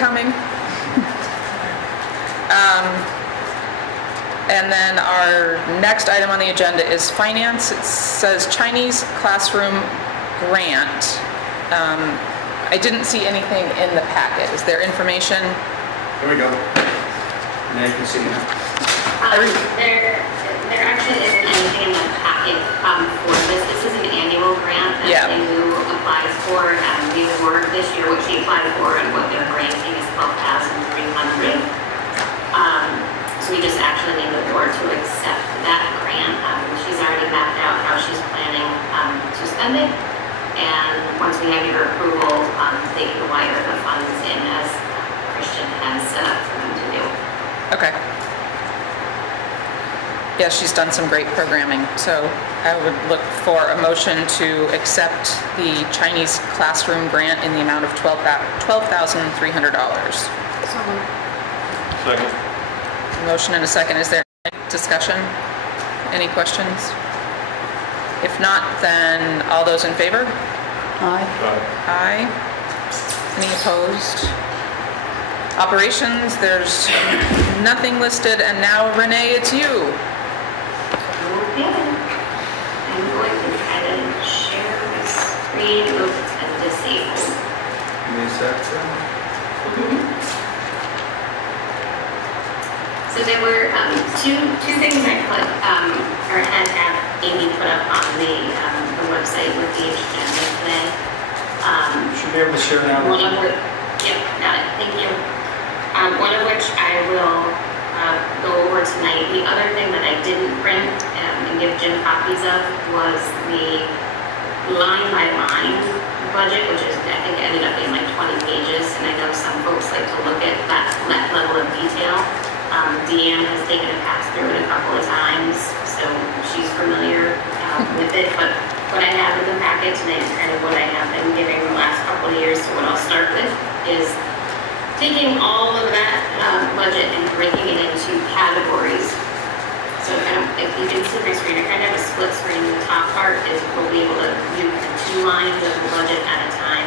coming. And then our next item on the agenda is finance. It says Chinese classroom grant. I didn't see anything in the packet. Is there information? There we go. Now you can see it. There actually isn't anything in the packet for this. This is an annual grant that Lou applies for. We've worked this year what she applied for and what they're granting is $12,300. So we just actually need the board to accept that grant. She's already mapped out how she's planning to spend it. And once we have your approval, they can wire the funds in as Christian has set up for them to do. Okay. Yeah, she's done some great programming. So I would look for a motion to accept the Chinese classroom grant in the amount of $12,300. Second. Motion and a second. Is there any discussion? Any questions? If not, then all those in favor? Aye. Aye. Any opposed? Operations, there's nothing listed, and now Renee, it's you. Okay. I'm going to try to share my screen. Oh, it's been disabled. Give me a second. So there were two things I put, or had Amy put up on the website with the agenda today. Should be able to share now. One of which, yep, got it, thank you. One of which I will go over tonight. The other thing that I didn't print and give Jim copies of was the line-by-line budget, which is, I think, ended up being like 20 pages, and I know some folks like to look at that level of detail. Deanne has taken a pass through it a couple of times, so she's familiar with it. But what I have in the packet tonight is kind of what I have been giving the last couple of years. So what I'll start with is taking all of that budget and breaking it into categories. So if you can see my screen, I kind of have a split screen. The top part is we'll be able to view the 2 lines of the budget at a time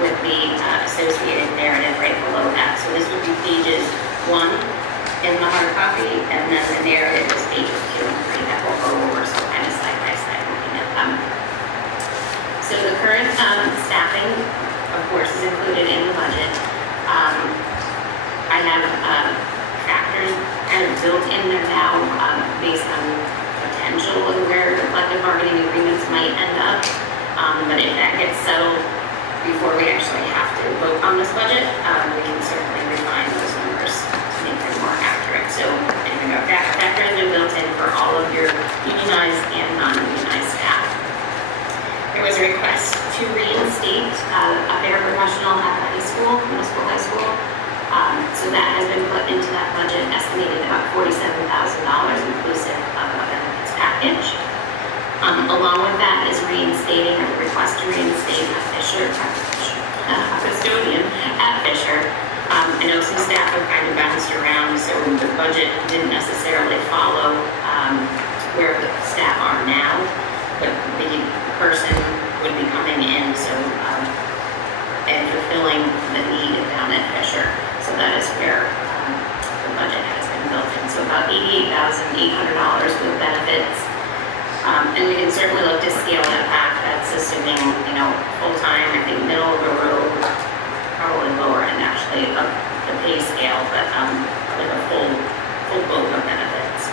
with the associated narrative right below that. So this would be pages 1 in the hard copy, and then the narrative is pages 2 and 3 that we'll go over, so kind of side by side looking at them. So the current staffing, of course, is included in the budget. I have factors kind of built in there now based on potential of where the collective bargaining agreements might end up. But if that gets settled before we actually have to vote on this budget, we can certainly refine those numbers to make them more accurate. So that factor has been built in for all of your unionized and non-unionized staff. There was a request to reinstate a paraprofessional at the high school, middle school, high school. So that has been put into that budget, estimated about $47,000 inclusive of a benefits package. Along with that is reinstating, or the request to reinstate a custodian at Fisher. I know some staff have kind of bounced around, so the budget didn't necessarily follow where the staff are now, but the person would be coming in, so and fulfilling the need down at Fisher. So that is where the budget has been built in. So about $88,800 with benefits. And we can certainly look to scale that back. That's assuming, full-time. I think middle of the road, probably lower end actually of the pay scale, but with a full boat of benefits.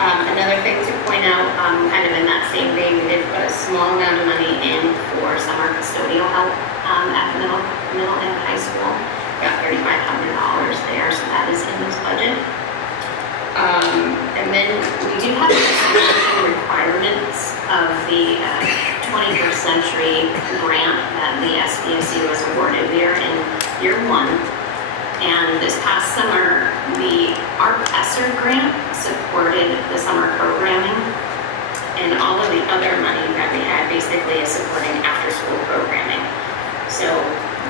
Another thing to point out, kind of in that same vein, we did put a small amount of money in for summer custodial help at the middle and high school. Got $3,500 there, so that is in this budget. And then we do have the requirements of the 21st Century grant that the SBSU was awarded. We are in year 1. And this past summer, the ARP ESSER grant supported the summer programming. And all of the other money that we had basically is supporting after-school programming. So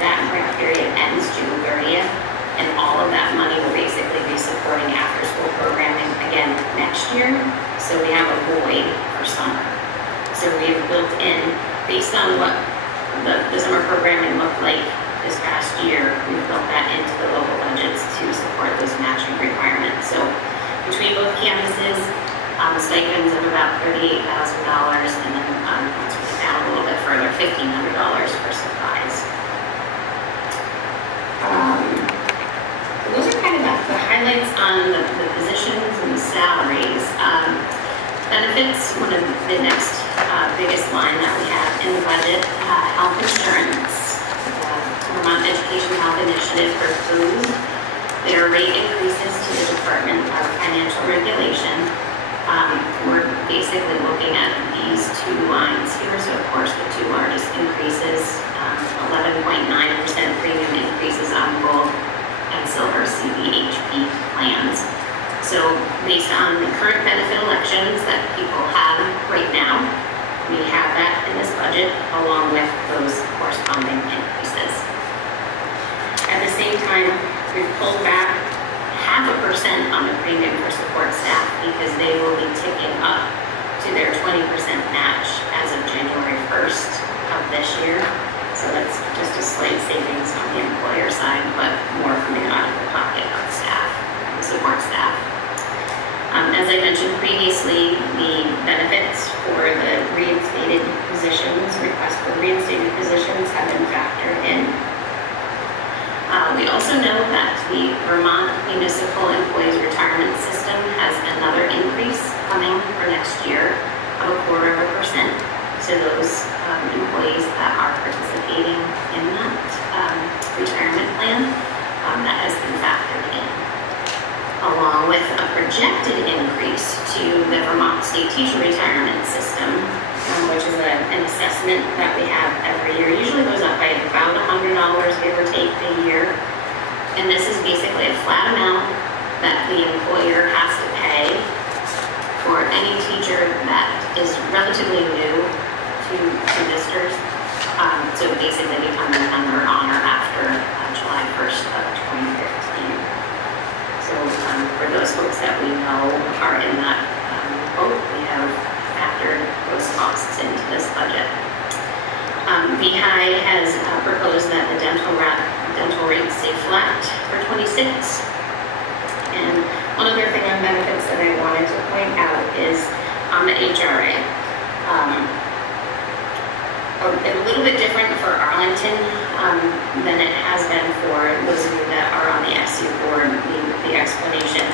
that grant period ends June 30th. And all of that money will basically be supporting after-school programming again next year. So we have a void for summer. So we have built in, based on what the summer programming looked like this past year, we stipends of about $38,000, and then once we get down a little bit further, $1,500 for supplies. Those are kind of the highlights on the positions and the salaries. Benefits, one of the next biggest line that we have in the budget, health insurance, Vermont Education Health Initiative for food. There are rate increases to the Department of Financial Regulation. We're basically looking at these two lines here. So of course the two largest increases, 11.9% premium increases on gold and silver CBHP plans. So based on the current benefit elections that people have right now, we have that in this budget along with those corresponding increases. At the same time, we've pulled back 0.5% on the premium for support staff because they will be ticking up to their 20% match as of January 1st of this year. So that's just a slight savings on the employer side, but more coming out of the pocket of staff, the support staff. As I mentioned previously, the benefits for the reinstated positions, requests for reinstated positions have been factored in. We also know that the Vermont Municipal Employees Retirement System has another increase coming for next year of 0.25% to those employees that are participating in that retirement plan. That has been factored in, along with a projected increase to the Vermont State Teacher Retirement System, which is an assessment that we have every year. It usually goes up by about $100, give or take, a year. And this is basically a flat amount that the employer has to pay for any teacher that is relatively new to districts. So basically become a member on or after July 1st of 2015. So for those folks that we know are in that boat, we have factored those costs into this budget. VHI has proposed that the dental rates stay flat for 26. And one other thing on benefits that I wanted to point out is on the HRA. A little bit different for Arlington than it has been for those of you that are on the SU board. The explanation.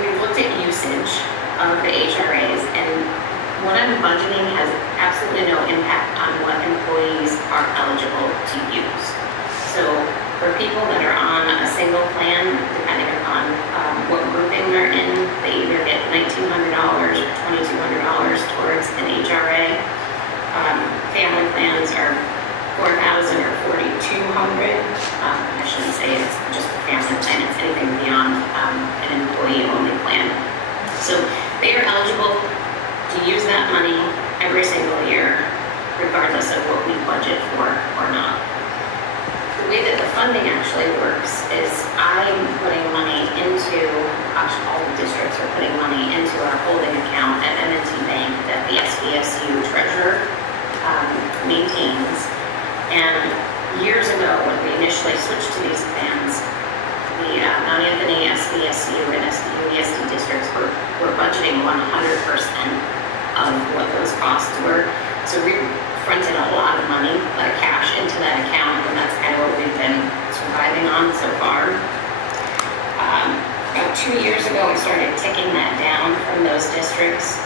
We've looked at usage of the HRAs, and what I'm budgeting has absolutely no impact on what employees are eligible to use. So for people that are on a single plan, depending upon what grouping they're in, they either get $1,900 or $2,200 towards an HRA. Family plans are $4,000 or $4,200. I shouldn't say it's just a family plan, it's anything beyond an employee-only plan. So they are eligible to use that money every single year, regardless of what we budget for or not. The way that the funding actually works is I'm putting money into, all the districts are putting money into our holding account at M&T Bank that the SVSU treasurer maintains. And years ago, when we initially switched to these plans, the Mount Anthony, SVSU, and SVU-ESD districts were budgeting 100% of what those costs were. So we fronted a lot of money, like cash, into that account, and that's kind of what we've been surviving on so far. About 2 years ago, we started ticking that down from those districts,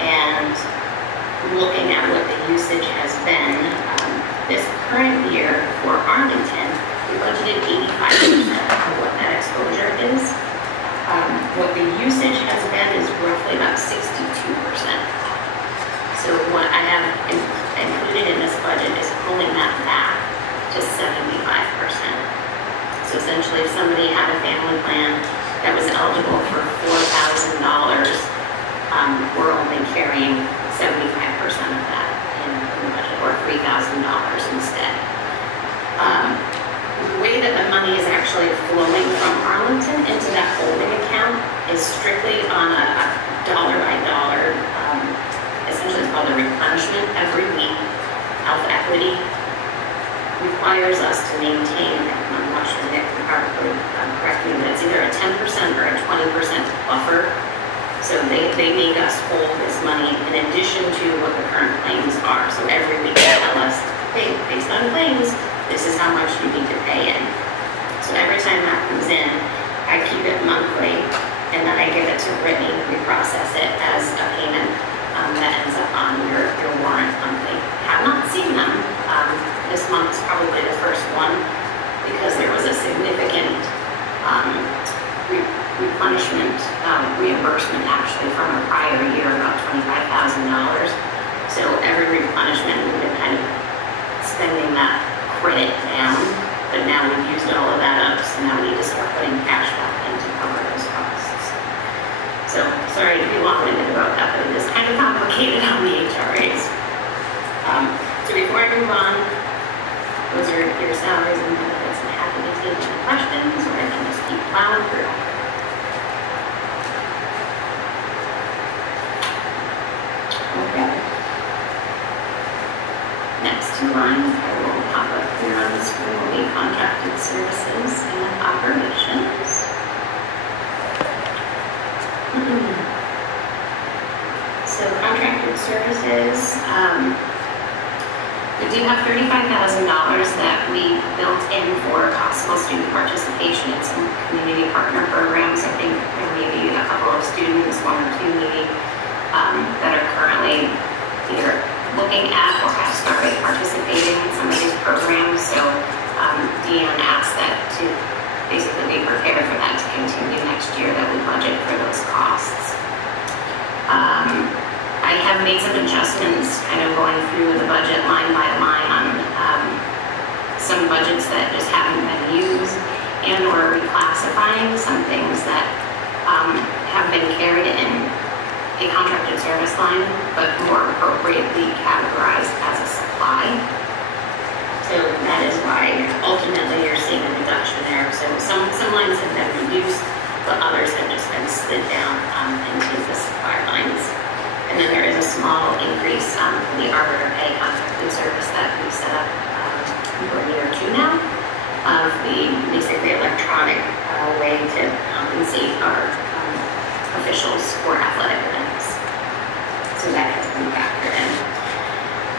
and looking at what the usage has been. This current year for Arlington, we budgeted 85% of what that exposure is. What the usage has been is roughly about 62%. So what I have included in this budget is pulling that back to 75%. So essentially, if somebody had a family plan that was eligible for $4,000, we're only carrying 75% of that in the budget, or $3,000 instead. The way that the money is actually flowing from Arlington into that holding account is strictly on a dollar-by-dollar, essentially it's called a replenishment every week. Health Equity requires us to maintain, I'm not sure Nick can probably correct me, but it's either a 10% or a 20% buffer. So they make us hold this money in addition to what the current claims are. So every week they tell us, hey, based on claims, this is how much you need to pay in. So every time that comes in, I keep it monthly, and then I give it to Brittany. We process it as a payment that ends up on your warrant monthly. Have not seen them. This month is probably the first one because there was a significant replenishment reimbursement actually from a prior year, about $25,000. So every replenishment we've been kind of spending that credit down, but now we've used all of that up, so now we need to start putting cash back in to cover those costs. So sorry to be long-winded about that, but it is kind of complicated on the HRAs. So before I move on, those are your salaries and benefits. I'm happy to take any questions, or I can just keep plowing through. Okay. Next two lines I will pop up here on the screen will be contracted services and operations. So contracted services, we do have $35,000 that we built in for possible student participation in some community partner programs. I think there may be a couple of students, one or two maybe, that are currently either looking at or have started participating in some of these programs. So Deanne asked that to basically be prepared for that to continue next year, that we budget for those costs. I have made some adjustments kind of going through the budget line by line on some budgets that just haven't been used, and or reclassifying some things that have been carried in a contracted service line, but more appropriately categorized as a supply. So that is why ultimately you're seeing a reduction there. So some lines have been reduced, but others have just been slid down into the supply lines. And then there is a small increase for the arbiter pay contracted service that we set up for a year or two now, of the basically electronic way to compensate our officials for athletic events. So that has been factored in.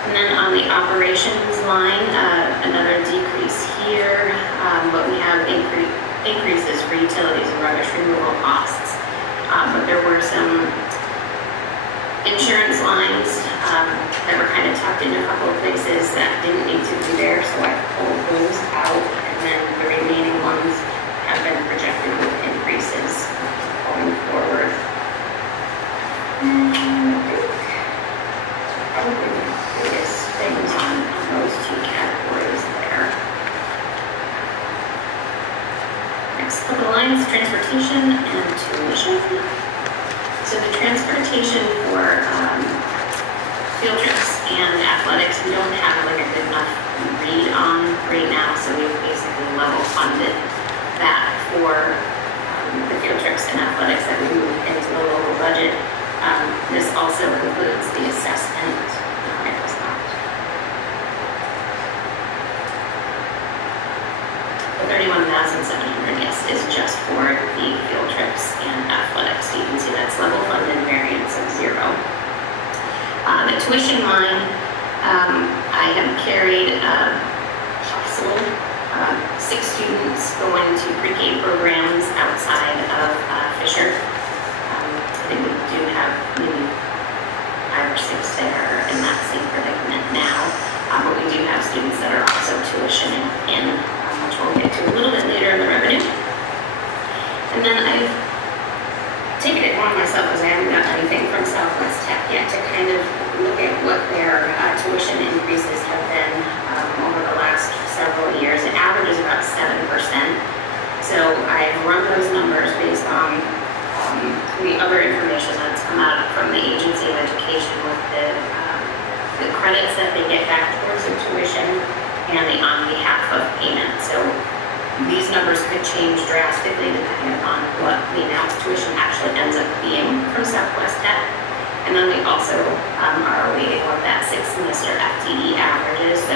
And then on the operations line, another decrease here, but we have increases for utilities and rubbish removal costs. But there were some insurance lines that were kind of tucked in a couple of places that didn't need to be there, so I pulled those out, and then the remaining ones have been projected with increases going forward. And I think probably the biggest things on those two categories there. Next couple of lines, transportation and tuition. So the transportation for field trips and athletics, we don't have like a good enough read on right now, so we've basically level funded that for the field trips and athletics that we moved into the local budget. This also includes the assessment. It does not. The $31,700, yes, is just for the field trips and athletics. You can see that's level funded variance of 0. The tuition line, I have carried possible 6 students going to pre-K programs outside of Fisher. I think we do have maybe 5 or 6 that are in that same predicament now, but we do have students that are also tuitioning in, which we'll get to a little bit later in the revenue. And then I've taken it upon myself, because I haven't got anything from Southwest Tech yet, to kind of look at what their tuition increases have been over the last several years. It averages about 7%. So I've run those numbers based on the other information that's come out from the Agency of Education with the credits that they get back towards their tuition and the on behalf of payment. So these numbers could change drastically depending upon what the announced tuition actually ends up being from Southwest Tech. And then we also are awaiting what that 6-semester FTE averages. So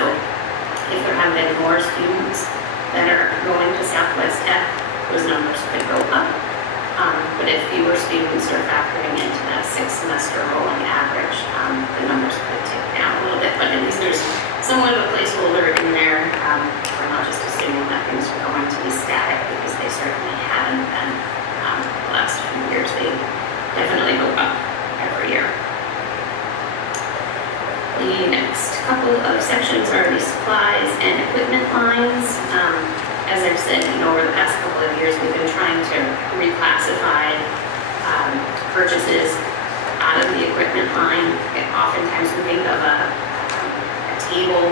if there have been more students that are going to Southwest Tech, those numbers could go up. But if fewer students are factoring in 6-semester rolling average. The numbers could tick down a little bit, but at least there's somewhat of a placeholder in there. We're not just assuming that things are going to be static, because they certainly haven't been the last few years. They definitely go up every year. The next couple of sections are the supplies and equipment lines. As I've said, over the past couple of years, we've been trying to reclassify purchases out of the equipment line. Oftentimes we think of a table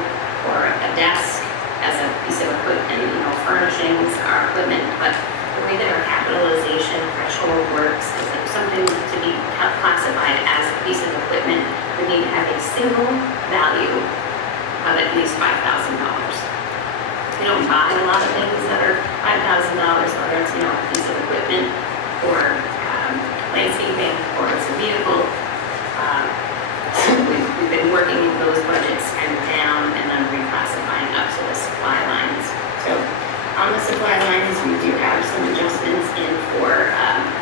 or a desk as a piece of equipment, furnishings our equipment, but the way that our capitalization threshold works is that something to be classified as a piece of equipment would need to have a single value of at least $5,000. We don't buy a lot of things that are $5,000, whether it's a piece of equipment or landscaping or it's a vehicle. We've been working those budgets kind of down and then reclassifying up to the supply lines. So on the supply lines, we do have some adjustments in for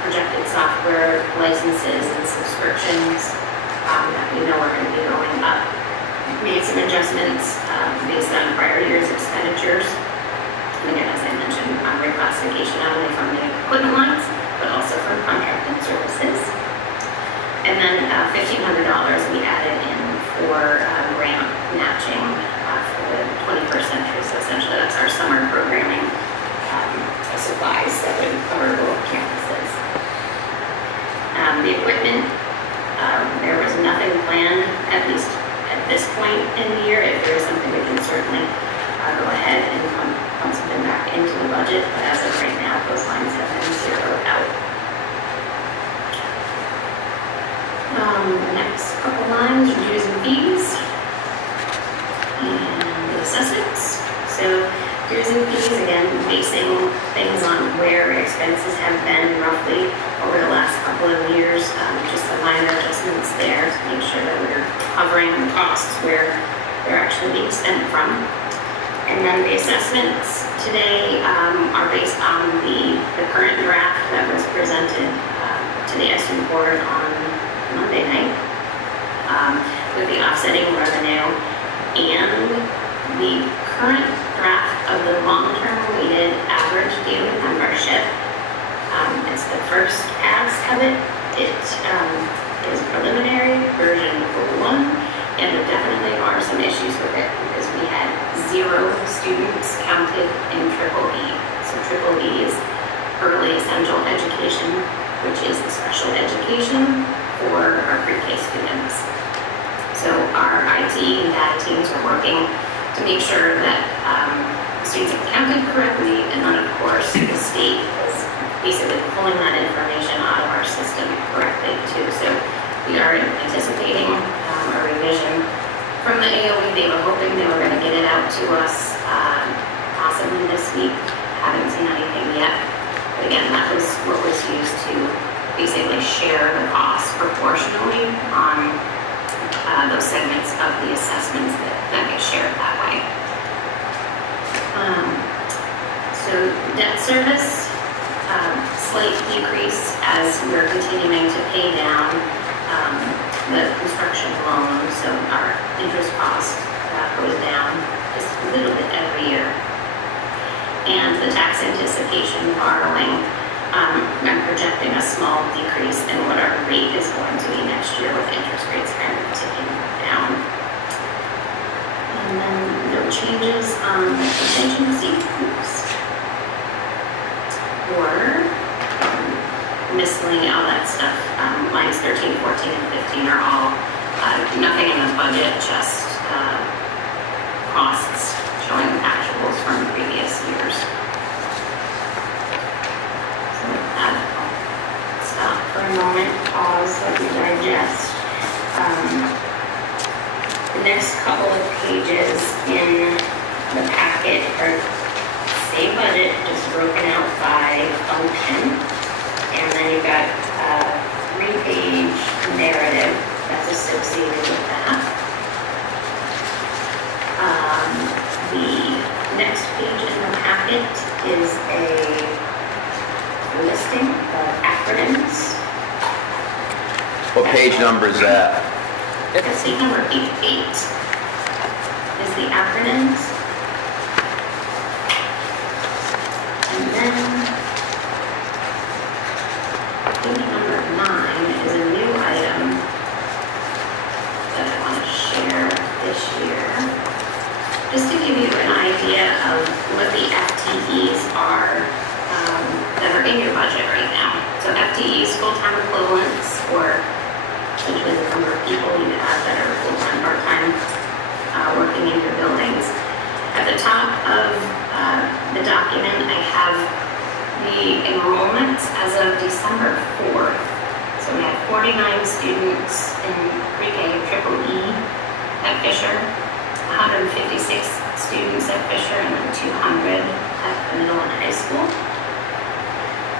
projected software licenses and subscriptions that we know are going to be going up. We've made some adjustments based on prior year's expenditures. And again, as I mentioned, reclassification not only from the equipment lines, but also from contracted services. And then $1,500 we added in for grant matching for the 21st century. So essentially that's our summer programming supplies that would cover both campuses. The equipment, there was nothing planned, at least at this point in the year. If there is something, we can certainly go ahead and pump something back into the budget. But as of right now, those lines have been zeroed out. The next couple lines are dues and fees and the assessments. So dues and fees, again, basing things on where expenses have been roughly over the last couple of years, just the minor adjustments there to make sure that we're covering costs where they're actually being spent from. And then the assessments today are based on the current draft that was presented to the SU board on Monday night with the offsetting revenue and the current draft of the long-term weighted average daily membership. It's the first pass of it. It is preliminary version 1, and there definitely are some issues with it because we had 0 students counted in EEE. So EEE is early essential education, which is the special education for our pre-K students. So our IT and data teams are working to make sure that students are counted correctly, and then of course the state is basically pulling that information out of our system correctly too. So we are anticipating a revision from the AOE. They were hoping they were going to get it out to us possibly this week. Haven't seen anything yet. But again, that was what was used to basically share the cost proportionally on those segments of the assessments that get shared that way. So debt service, slight decrease as we're continuing to pay down the construction loan, so our interest cost goes down just a little bit every year. And the tax anticipation borrowing, I'm projecting a small decrease in what our rate is going to be next year with interest rates kind of ticking down. And then no changes on the contingency or miscellaneous, all that stuff. Lines 13, 14, and 15 are all nothing in the budget, just costs showing actuals from previous years. Stop for a moment, pause, let me digest. The next couple of pages in the packet are same budget, just broken out by function. And then you've got a 3-page narrative that's associated with that. The next page in the packet is a listing of acronyms. What page number is that? Let's see, number 8 is the acronyms. And then page number 9 is a new item that I want to share this year. Just to give you an idea of what the FTEs are that are in your budget right now. So FTEs, full-time equivalents, or essentially the number of people you have that are full-time, part-time, working in your buildings. At the top of the document, I have the enrollments as of December 4th. So we have 49 students in pre-K triple E at Fisher, 156 students at Fisher, and then 200 at the middle and high school.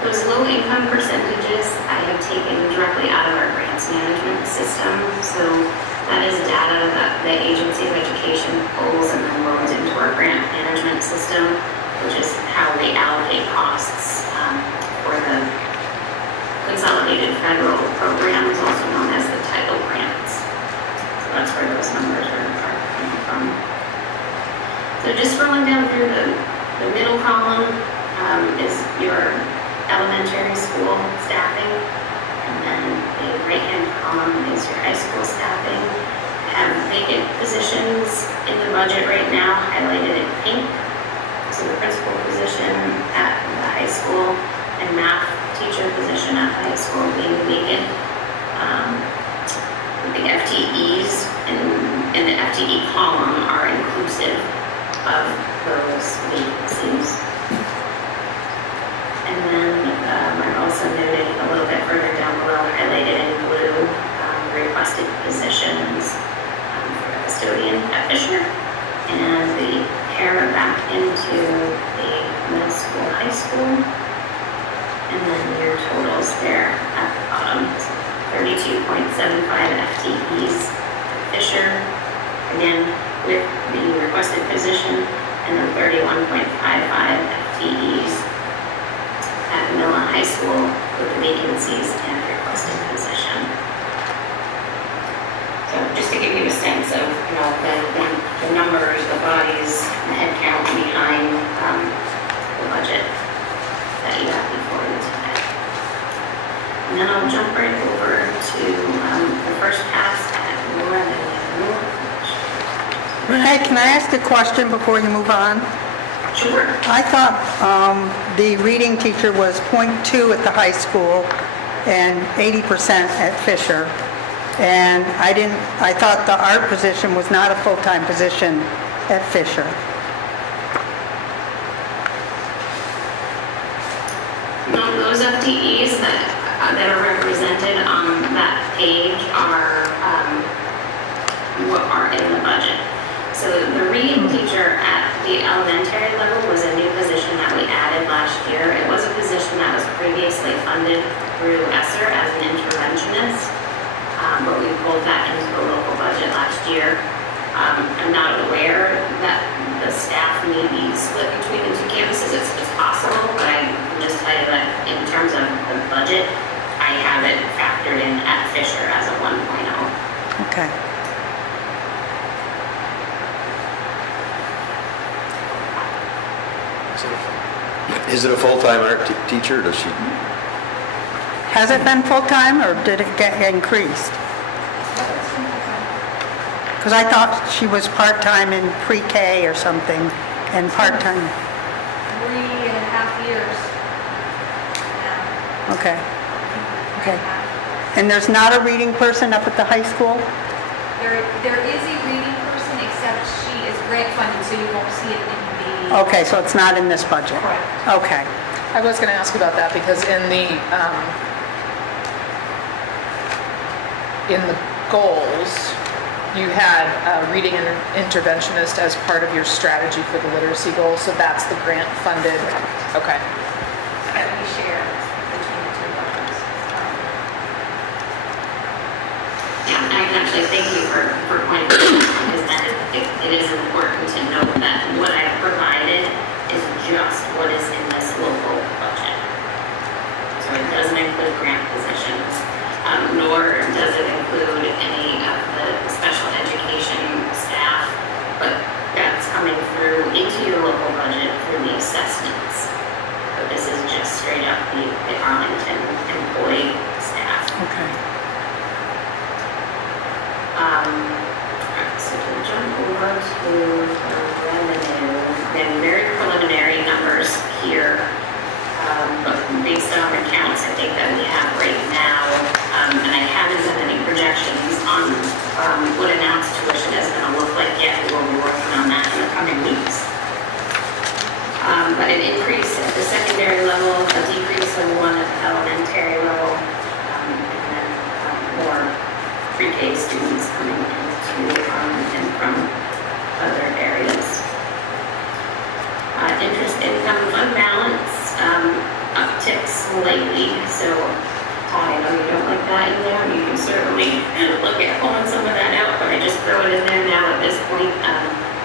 Those low income percentages I have taken directly out of our grants management system. So that is data that the Agency of Education pulls and then loads into our grant management system, which is how we allocate costs for the consolidated federal programs, also known as the title grants. So that's where those numbers are coming from. So just scrolling down through the middle column is your elementary school staffing, and then the right-hand column is your high school staffing. I have vacant positions in the budget right now highlighted in pink. So the principal position at the high school and math teacher position at the high school being vacant. The FTEs in the FTE column are inclusive of those vacancies. And then I've also noted a little bit further down below, highlighted in blue, requested positions for the custodian at Fisher, and the pair back into the middle school, high school, and then your totals there at the bottom. 32.75 FTEs at Fisher, again with the requested position, and then 31.55 FTEs at Manila High School with the vacancies and requested position. So just to give you a sense of, the numbers, the bodies, the head count behind the budget that you have before you tonight. And then I'll jump right over to the first pass at 11. Renee, can I ask a question before you move on? Sure. I thought the reading teacher was 0.2 at the high school and 80% at Fisher. And I thought the art position was not a full-time position at Fisher. No, those FTEs that are represented on that page are what are in the budget. So the reading teacher at the elementary level was a new position that we added last year. It was a position that was previously funded through ESSER as an interventionist, but we pulled that into the local budget last year. I'm not aware that the staff may be split between the two campuses. It's possible, but I can just tell you that in terms of the budget, I have it factored in at Fisher as a 1.0. Okay. Is it a full-time art teacher? Does she? Has it been full-time or did it get increased? Because I thought she was part-time in pre-K or something and part-time. 3.5 years now. Okay. Okay. And there's not a reading person up at the high school? There is a reading person, except she is grant funded, so you won't see it in the... Okay, so it's not in this budget? Correct. Okay. I was going to ask about that because in the goals, you had reading and interventionist as part of your strategy for the literacy goal, so that's the grant funded. Okay. That we share between the two budgets. Yeah, I can actually thank you for pointing that out, because that it is important to note that what I've provided is just what is in this local budget. So it doesn't include grant positions. nor does it include any of the special education staff, but that's coming through into your local budget through the assessments. But this is just straight up the Arlington employee staff. Okay. So to jump over to the revenue, then very preliminary numbers here, but based on the counts I think that we have right now, and I haven't done any projections on what announced tuition is going to look like yet. We will be working on that in the coming weeks. But an increase at the secondary level, a decrease of one at the elementary level, and then more pre-K students coming into and from other areas. Interest income fund balance upticks slightly, so Todd, I know you don't like that in there. You can certainly look at pulling some of that out, but I just throw it in there now at this point,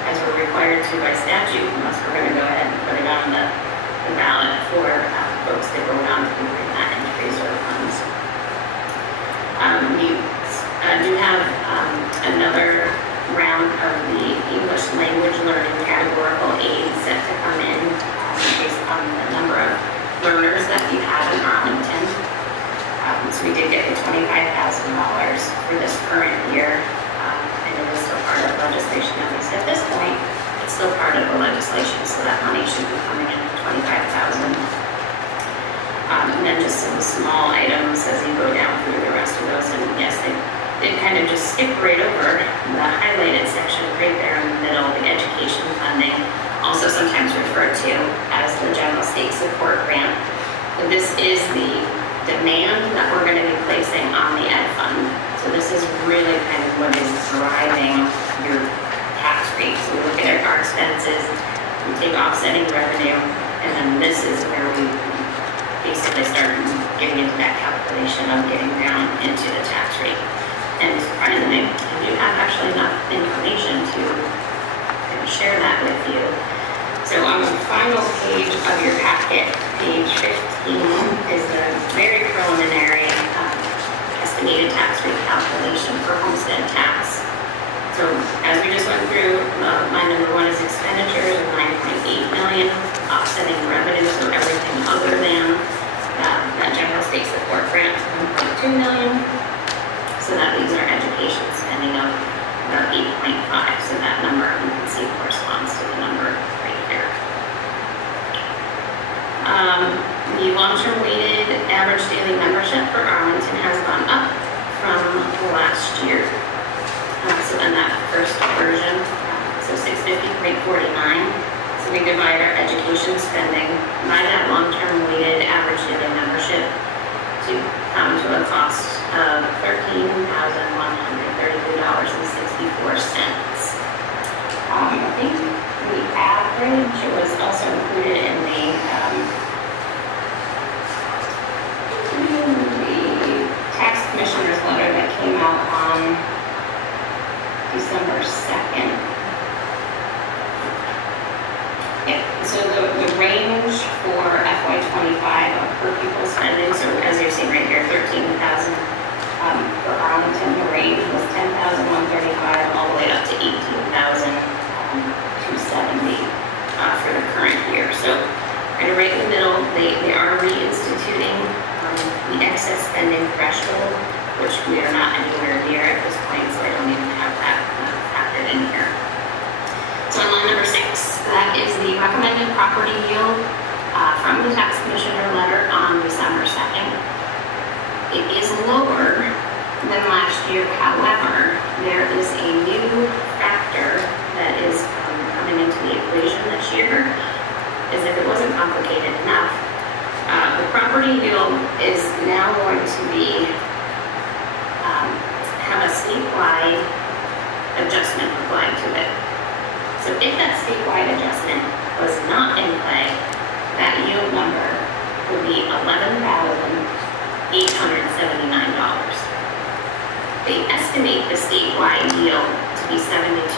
as we're required to by statute, unless we're going to go ahead and put it on the ballot for folks to vote on to bring that into reserve funds. We do have another round of the English language learning categorical aid set to come in based on the number of learners that we have in Arlington. So we did get the $25,000 for this current year, and it is still part of the legislation, at least at this point. It's still part of the legislation, so that money should be coming in at $25,000. And then just some small items as you go down through the rest of those. And yes, they did kind of just skip right over the highlighted section right there in the middle, the education funding, also sometimes referred to as the general state support grant. And this is the demand that we're going to be placing on the ed fund. So this is really kind of what is driving your tax rate. So we look at our expenses, we take offsetting revenue, and then this is where we basically start getting into that calculation of getting down into the tax rate. And surprisingly, I do have actually enough information to kind of share that with you. So on the final page of your packet, page 15, is the very preliminary estimated tax rate calculation for homestead tax. So as we just went through, line number one is expenditures of $9.8 million, offsetting revenue, so everything other than that general state support grant, $1.2 million. So that leaves our education spending of about 8.5. So that number you can see corresponds to the number right here. The long-term weighted average daily membership for Arlington has gone up from last year. So in that first version, so 650.49. So we divide our education spending by that long-term weighted average daily membership to come to a cost of $13,133.64. I think the average was also included in the tax commissioner's letter that came out on December 2nd. Yeah, so the range for FY25 of per pupil spending, so as you're seeing right here, 13,000 for Arlington, the range was 10,135 all the way up to 18,270 for the current year. So kind of right in the middle, they are reinstituting the excess spending threshold, which we are not anywhere near at this point, so I don't even have that factored in here. So on line number 6, that is the recommended property yield from the tax commissioner letter on December 2nd. It is lower than last year. However, there is a new factor that is coming into the equation this year. As if it wasn't complicated enough, the property yield is now going to be have a statewide adjustment applied to it. So if that statewide adjustment was not in play, that yield number would be $11,879. They estimate the statewide yield to be 72%.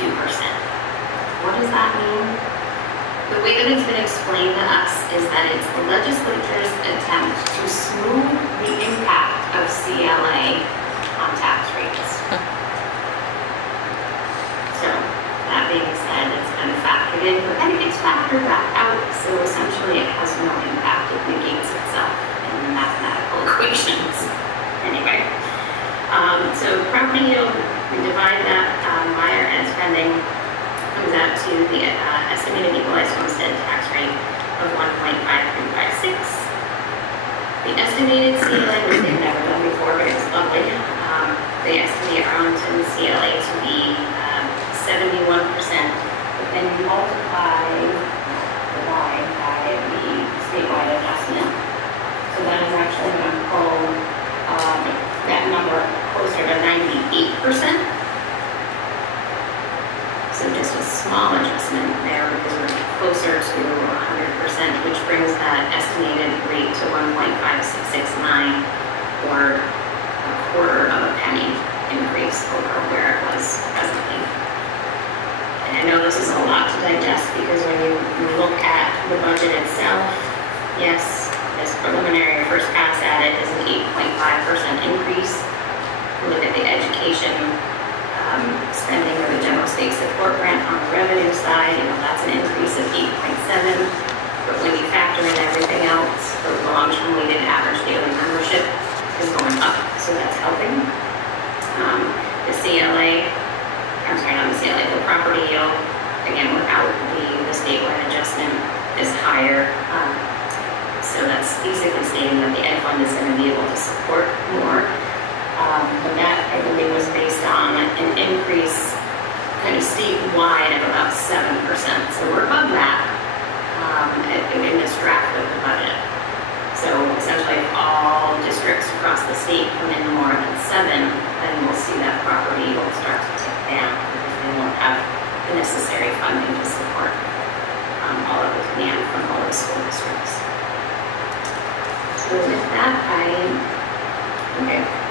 What does that mean? the way that it's been explained to us is that it's the legislature's attempt to smooth the impact of CLA on tax rates. So, that being said, it's been factored in, but then it gets factored back out, so essentially it has no impact, it negates itself in mathematical equations. Anyway, so property yield, we divide that by our ed spending, comes out to the estimated equalized homestead tax rate of 1.5356. The estimated CLA, which they've never done before, but it's lovely. They estimate Arlington CLA to be 71%, but then you divide by the statewide adjustment. So that is actually going to pull that number closer to 98%. So just a small adjustment there because we're closer to 100%, which brings that estimated rate to 1.5669, or a quarter of a penny increase over where it was presently. And I know this is a lot to digest because when you look at the budget itself, yes, this preliminary first pass at it is an 8.5% increase. Look at the education spending of the general state support grant on the revenue side, that's an increase of 8.7. But when you factor in everything else, the long-term weighted average daily membership is going up, so that's helping. The CLA, I'm sorry, not the CLA, the property yield, again, without the statewide adjustment, is higher. So that's basically stating that the ed fund is going to be able to support more. And that, I believe, was based on an increase kind of statewide of about 7%. So we're above that in this draft of the budget. So essentially, if all districts across the state come in more than 7, then we'll see that property will start to tick down because they won't have the necessary funding to support all of the demand from all the school districts. So with that, I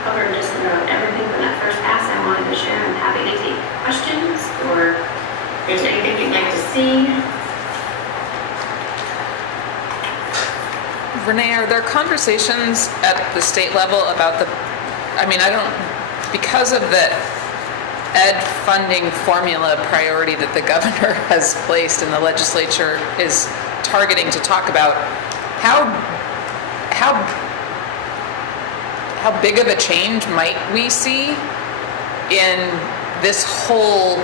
covered just about everything for that first pass I wanted to share. I'm happy to take questions, or if there's anything you'd like to see. Renee, are there conversations at the state level about because of the ed funding formula priority that the governor has placed and the legislature is targeting to talk about, how big of a change might we see in this whole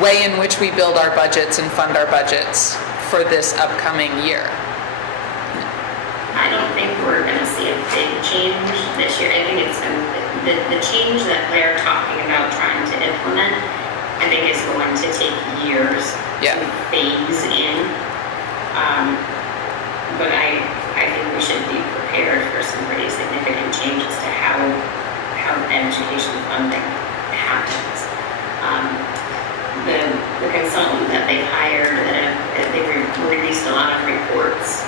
way in which we build our budgets and fund our budgets for this upcoming year? I don't think we're going to see a big change this year. I think it's the change that they're talking about trying to implement, I think is going to take years to phase in. But I think we should be prepared for some pretty significant changes to how education funding happens. The consultant that they've hired, they've released a lot of reports.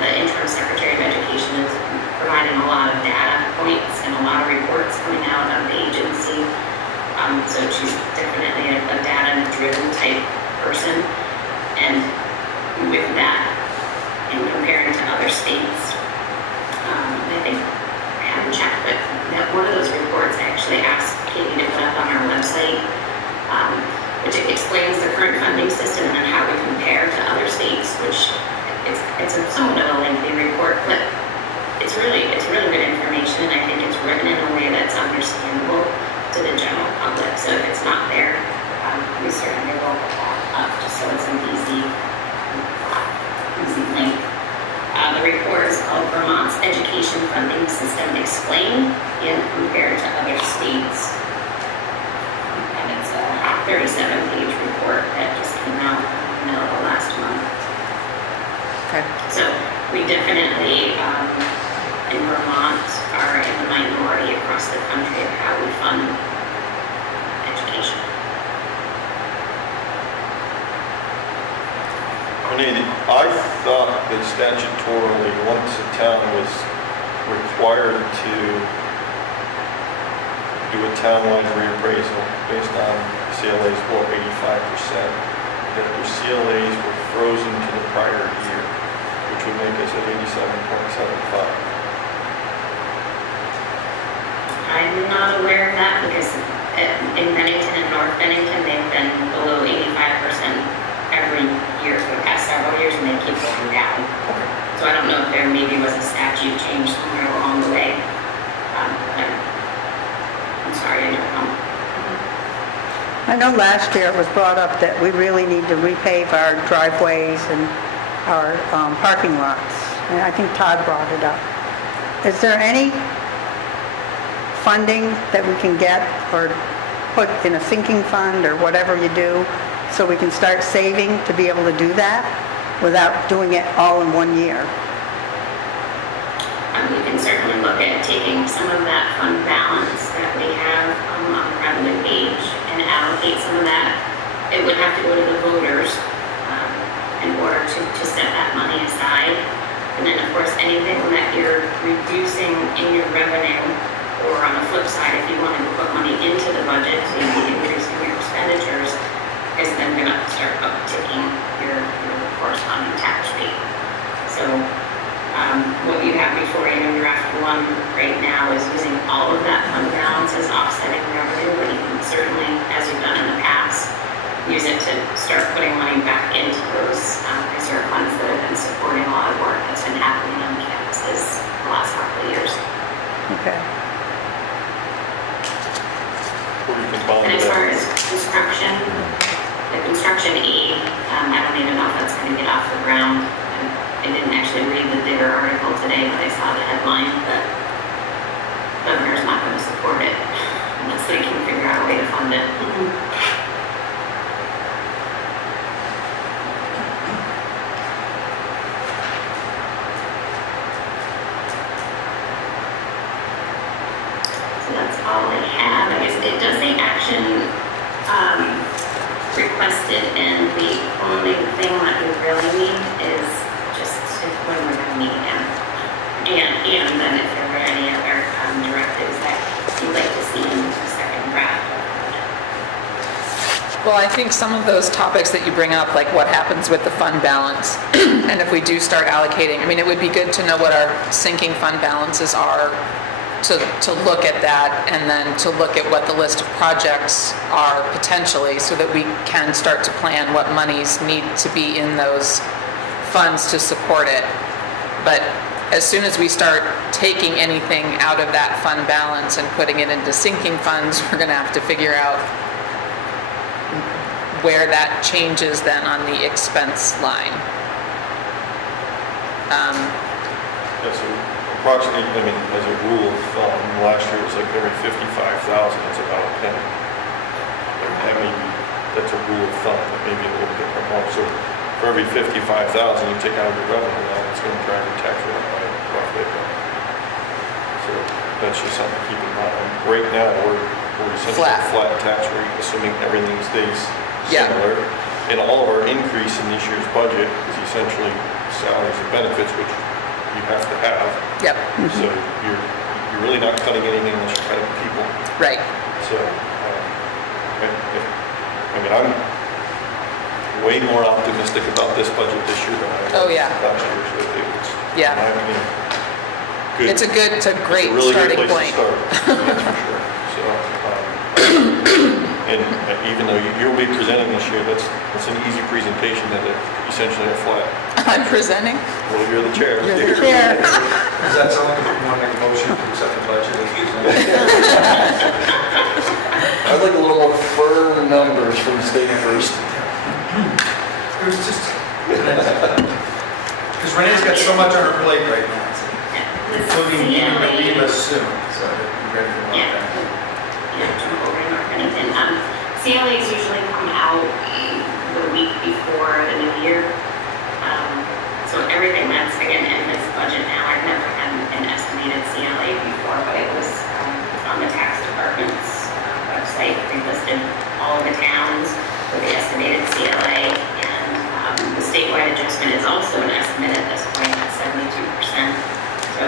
The interim secretary of education is providing a lot of data points and a lot of reports coming out of the agency. So she's definitely a data-driven type person. And with that, in comparing to other states, I think, I haven't checked, but that one of those reports I actually asked Katie to put up on our website, which explains the current funding system and how we compare to other states, which it's somewhat of a lengthy report, but it's really good information, and I think it's written in a way that's understandable to the general public. So if it's not there, we certainly will put that up just so it's an easy link. The report is called Vermont's Education Funding System Explained and Compared to Other States. And it's a 37-page report that just came out in the middle of last month. Okay. So we definitely, in Vermont, are in the minority across the country of how we fund education. I thought that statutorily, once a town was required to do a townwide reappraisal based on CLA's, 85%, that their CLAs were frozen to the prior year, which would make us at 87.75. I'm not aware of that because in Bennington and North Bennington, they've been below 85% every year for the past several years, and they keep going down. So I don't know if there maybe was a statute change somewhere along the way. I'm sorry, I don't know. I know last year it was brought up that we really need to repave our driveways and our parking lots. And I think Todd brought it up. Is there any funding that we can get or put in a sinking fund or whatever you do so we can start saving to be able to do that without doing it all in one year? You can certainly look at taking some of that fund balance that we have on the revenue page and allocate some of that. It would have to go to the voters in order to set that money aside. And then, of course, anything that you're reducing in your revenue, or on the flip side, if you wanted to put money into the budget, so you'd be increasing your expenditures, is then going to start upticking your corresponding tax rate. So what you have before you in draft one right now is using all of that fund balance as offsetting revenue, but you can certainly, as you've done in the past, use it to start putting money back into those reserve funds that have been supporting a lot of work that's been happening on campuses the last couple of years. Okay. Or you can bond And it as far out. as construction, the construction aid, I don't even know if that's going to get off the ground. I didn't actually read the bigger article today, but I saw the headline that the governor's not going to support it unless they can figure out a way to fund it. So that's all I have. I guess it does say action requested, and the only thing that we really need is just when we're going to meet again. And then if there were any other directives that you'd like to see in the second draft. Well, I think some of those topics that you bring up, like what happens with the fund balance, and if we do start allocating, I mean, it would be good to know what our sinking fund balances are, to look at that, and then to look at what the list of projects are potentially, so that we can start to plan what monies need to be in those funds to support it. But as soon as we start taking anything out of that fund balance and putting it into sinking funds, we're going to have to figure out where that changes then on the expense line. That's approximately, I mean, as a rule of thumb, last year it was like every 55,000, it's about a penny. I mean, that's a rule of thumb, that may be a little bit more. So for every 55,000 you take out of your revenue line, it's going to drive your tax rate up by roughly a penny. So that's just something to keep in mind. Right now, we're essentially Flat. a flat tax rate, assuming everything stays Yeah. similar. And all of our increase in this year's budget is essentially salaries and benefits, which you have to have. Yep, So you're really not cutting anything unless you're cutting people. right. So, I mean, I'm way more optimistic about this budget this year than I was Oh, yeah. last year. So it's, Yeah. in my opinion, good. It's a great It's a really good starting place point. to start, that's for sure. So, and even though you'll be presenting this year, that's an easy presentation that it's essentially a flat. I'm presenting. Well, you're the chair. You're the chair. Does that sound like you want to make a motion to accept the budget as presented? I'd like a little more firm numbers from the state first. It was just, because Renee's got so much on her plate right now, including needing to leave us soon, so I'm ready for Yeah. that. Jump over to North Bennington. CLAs usually come out the week before the new year. So everything that's, again, in this budget now, I've never had an estimated CLA before, but it was on the tax department's website. They listed all of the towns with the estimated CLA, and the statewide adjustment is also an estimate at this point at 72%. So,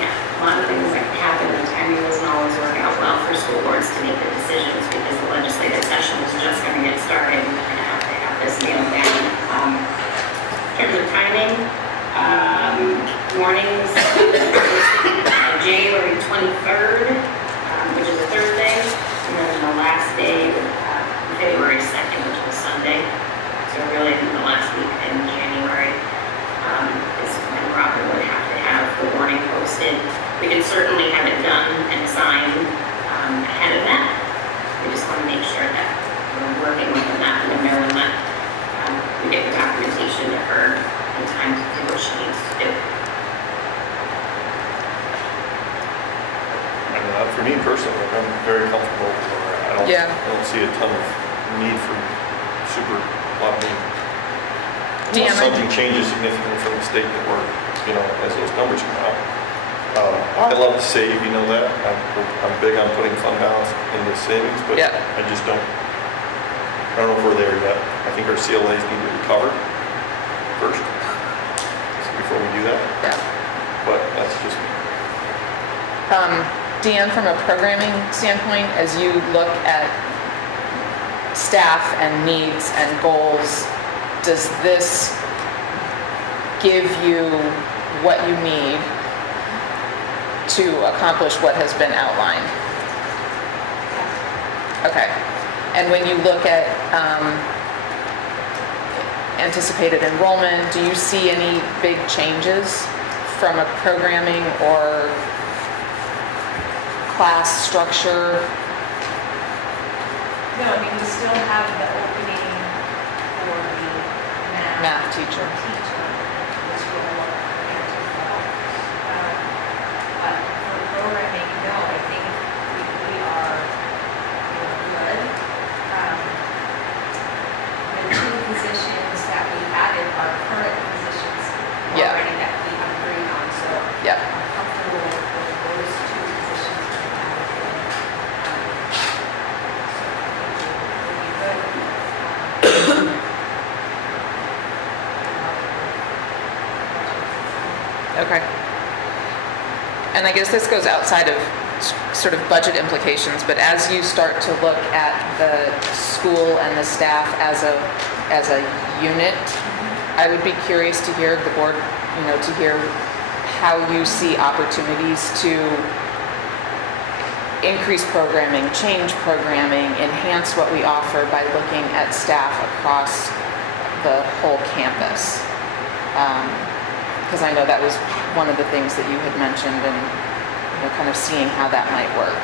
yeah, a lot of things that happen, the timing doesn't always work out well for school boards to make the decisions because the legislative session is just going to get started programming. Mornings, January 23rd, which is a Thursday, and then the last day, February 2nd, which is a Sunday. So really, the last week in January is when Robin would have to have the warning posted. We can certainly have it done and signed ahead of that. We just want to make sure that we're working within that window and that we get the documentation to her in time to do what she needs to do. For me personally, I'm very comfortable where I don't, Yeah. I don't see a ton of need for super lot of need. Dan, Unless something changes significantly from the state that we're, as those numbers come out. I love to save, you know that. I'm big on putting fund balance into savings, but Yeah. I just don't know if we're there yet. I think our CLAs need to recover first before we do that, Yeah. but that's just me. Dan, from a programming standpoint, as you look at staff and needs and goals, does this give you what you need to accomplish what has been outlined? Okay. And when you look at anticipated enrollment, do you see any big changes from a programming or class structure? No, I mean, we still have the opening for the Math teacher. which will look into fall. But for programming, no, I think we are good. The two positions that we added are current positions Yeah. already that we have agreed on, so Yeah. I'm comfortable with those two positions we added in. So I think we'll be good. Okay. And I guess this goes outside of sort of budget implications, but as you start to look at the school and the staff as a unit, I would be curious to hear the board, to hear how you see opportunities to increase programming, change programming, enhance what we offer by looking at staff across the whole campus. Because I know that was one of the things that you had mentioned, and kind of seeing how that might work.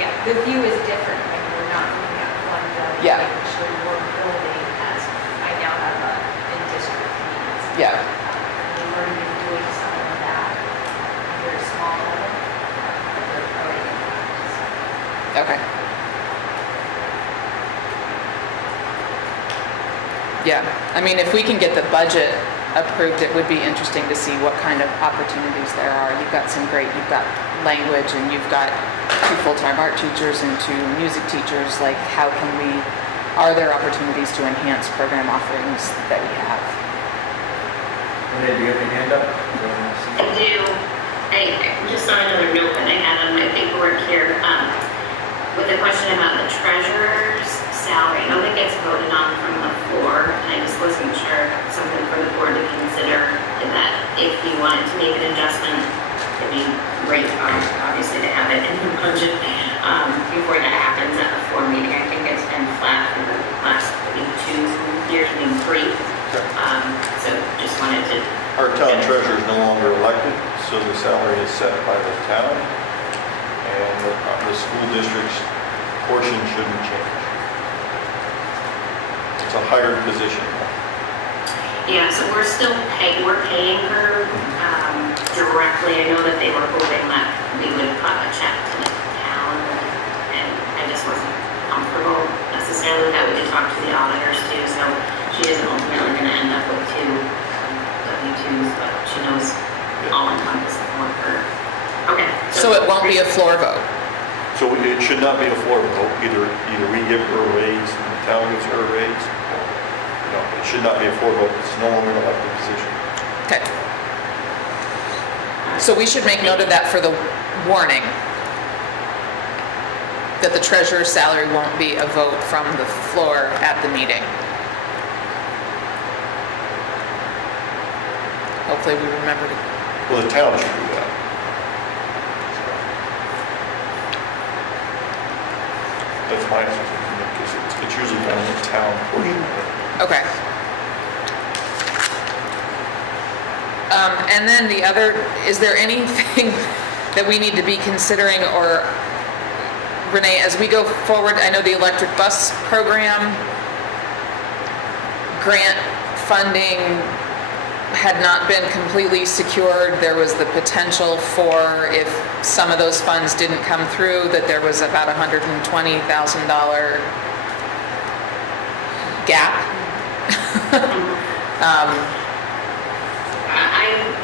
Yeah, the view is different when we're not looking at one building. Yeah. Making sure your building has, I now have a in-district needs. Yeah. We've already been doing some of that, very small level, but they're already in practice. Okay. Yeah, I mean, if we can get the budget approved, it would be interesting to see what kind of opportunities there are. You've got language, and you've got 2 full-time art teachers and 2 music teachers. Like, are there opportunities to enhance program offerings that we have? Renee, do you have your hand up? I do. I just saw another note that I had on my paperwork here, with a question about the treasurer's salary. I know that gets voted on from the floor, and I just wasn't sure, something for the board to consider, that if you wanted to make an adjustment, it'd be great, obviously, to have it in the budget before that happens at the floor meeting. I think it's been flat for the last 2 years, maybe 3. So just wanted to. Our town treasurer is no longer elected, so the salary is set by the town, and the school district's portion shouldn't change. It's a hired position. Yeah, so we're paying her directly. I know that they were hoping that we would cut a check to the town, and I just wasn't comfortable necessarily that we could talk to the auditors too, so she isn't ultimately gonna end up with 2 W-2s, but she knows all encompassing what her, okay. So it won't be a floor vote? So it should not be a floor vote. Either we give her a raise and the town gives her a raise. No, it should not be a floor vote. It's no longer an elected position. Okay. So we should make note of that for the warning, that the treasurer's salary won't be a vote from the floor at the meeting. hopefully we remember to, Well, the town should do that. That's my opinion, because it's usually done in the town portion of it. okay. And then the other, is there anything that we need to be considering, or Renee, as we go forward, I know the electric bus program grant funding had not been completely secured. There was the potential for, if some of those funds didn't come through, that there was about $120,000 gap.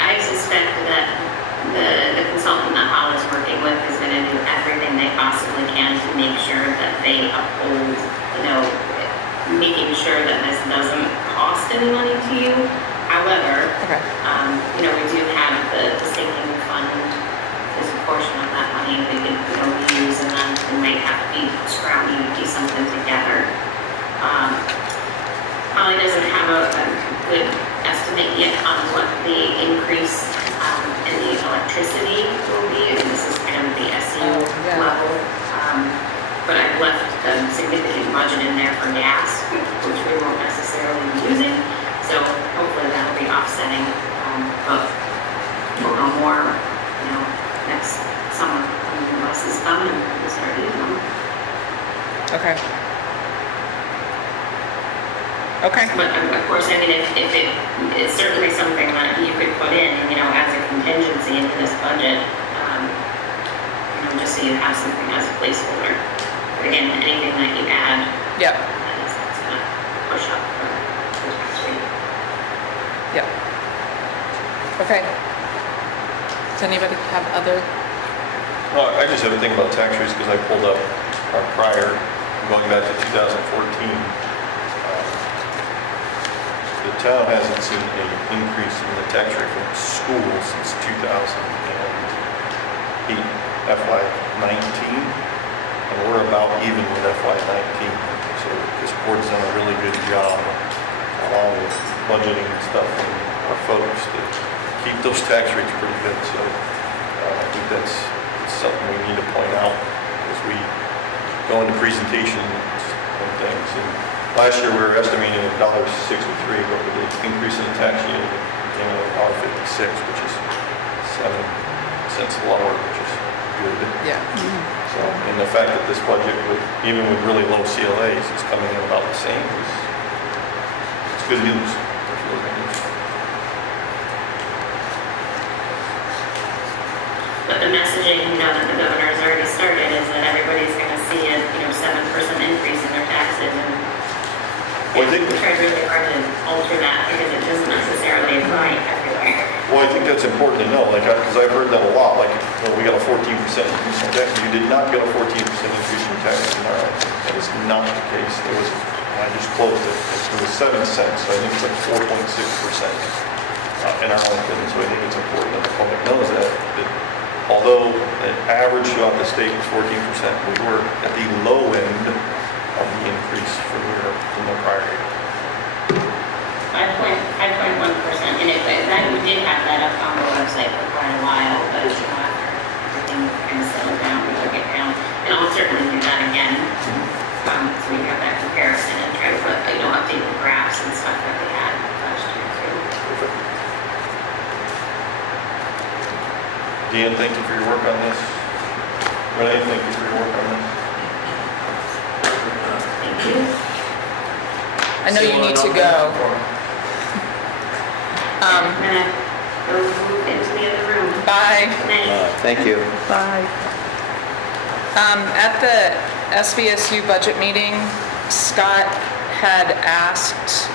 I suspect that the consultant that Hall is working with is going to do everything they possibly can to make sure that they uphold, making sure that this doesn't cost any money to you. However, Okay. we do have the sinking fund, this portion of that money we could, use, and then we might have to be scrounging to do something together. Holly doesn't have a good estimate yet on what the increase in the electricity will be, and this is kind of the SU level. But I've left a significant budget in there for gas, which we won't necessarily be using. So hopefully that'll be offsetting, but we'll know more, next summer when the buses come and we start using them. Okay. Okay. But of course, if it's certainly something that you could put in, as a contingency into this budget, just so you have something as a placeholder. But again, anything that you add, Yep. it's going to push up the tax rate. Yep. Okay. Does anybody have other? Well, I just have a thing about tax rates because I pulled up our prior, going back to 2014. The town hasn't seen an increase in the tax rate from schools since 2008, FY19, and we're about even with FY19. So this board's done a really good job, along with budgeting and stuff, and our folks to keep those tax rates pretty good. So I think that's something we need to point out as we go into presentations and things. And last year we were estimating $1.63, but with the increase in the tax yield, $1.56, which is 7 cents lower, which is good. Yeah. So, and the fact that this budget, even with really low CLAs, is coming in about the same, it's good news. It's really good news. But the messaging, that the governor's already started is that everybody's going to see a, 7% increase in their taxes, and Well, I think- we tried really hard to alter that because it doesn't necessarily apply everywhere. Well, I think that's important to know, because I've heard that a lot, we got a 14% increase in tax. You did not get a 14% increase in taxes in Arlington. That is not the case. It was, I just closed it, it was 7 cents, so I think it's like 4.6% in Arlington. So I think it's important that the public knows that although the average throughout the state was 14%, we were at the low end of the increase from the prior year. 5.1%, and that we did have that up on the website for quite a while, but after everything kind of settled down, we took it down. And I'll certainly do that again, so we have that comparison and try to put, update the graphs and stuff that we had last year too. Perfect. Dan, thank you for your work on this. Renee, thank you for your work on this. Thank you. I know you need to go. I'm gonna go move into the other room. Bye. Good night. Thank you. Bye. At the SVSU budget meeting, Scott had asked,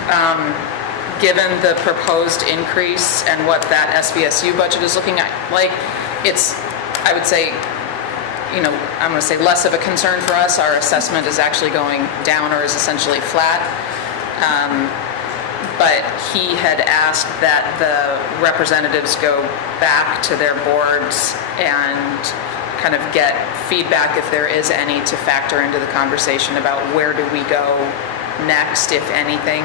given the proposed increase and what that SVSU budget is looking at, it's, I would say, I'm going to say less of a concern for us. Our assessment is actually going down or is essentially flat. But he had asked that the representatives go back to their boards and kind of get feedback, if there is any, to factor into the conversation about where do we go next, if anything.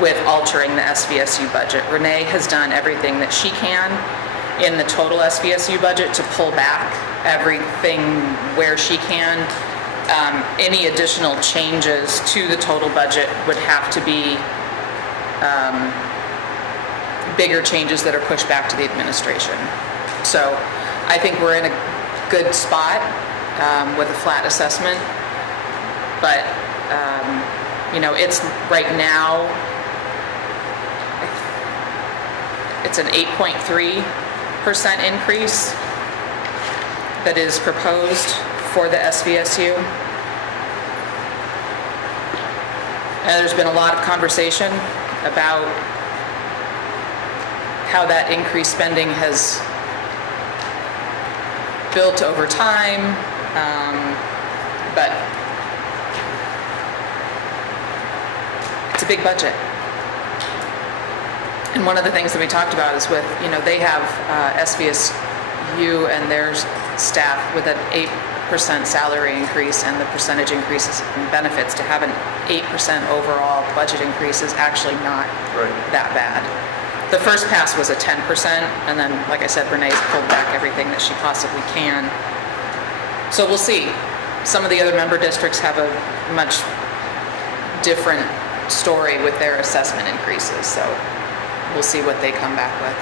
with altering the SVSU budget. Renee has done everything that she can in the total SVSU budget to pull back everything where she can. Any additional changes to the total budget would have to be bigger changes that are pushed back to the administration. So I think we're in a good spot with a flat assessment, but it's right now, it's an 8.3% increase that is proposed for the SVSU. And there's been a lot of conversation about how that increased spending has built over time, but it's a big budget. And one of the things that we talked about is with, they have SVSU and their staff with an 8% salary increase and the percentage increases in benefits. To have an 8% overall budget increase is actually not that bad. The first pass was a 10%, and then, like I said, Renee's pulled back everything that she possibly can. So we'll see. Some of the other member districts have a much different story with their assessment increases, so we'll see what they come back with.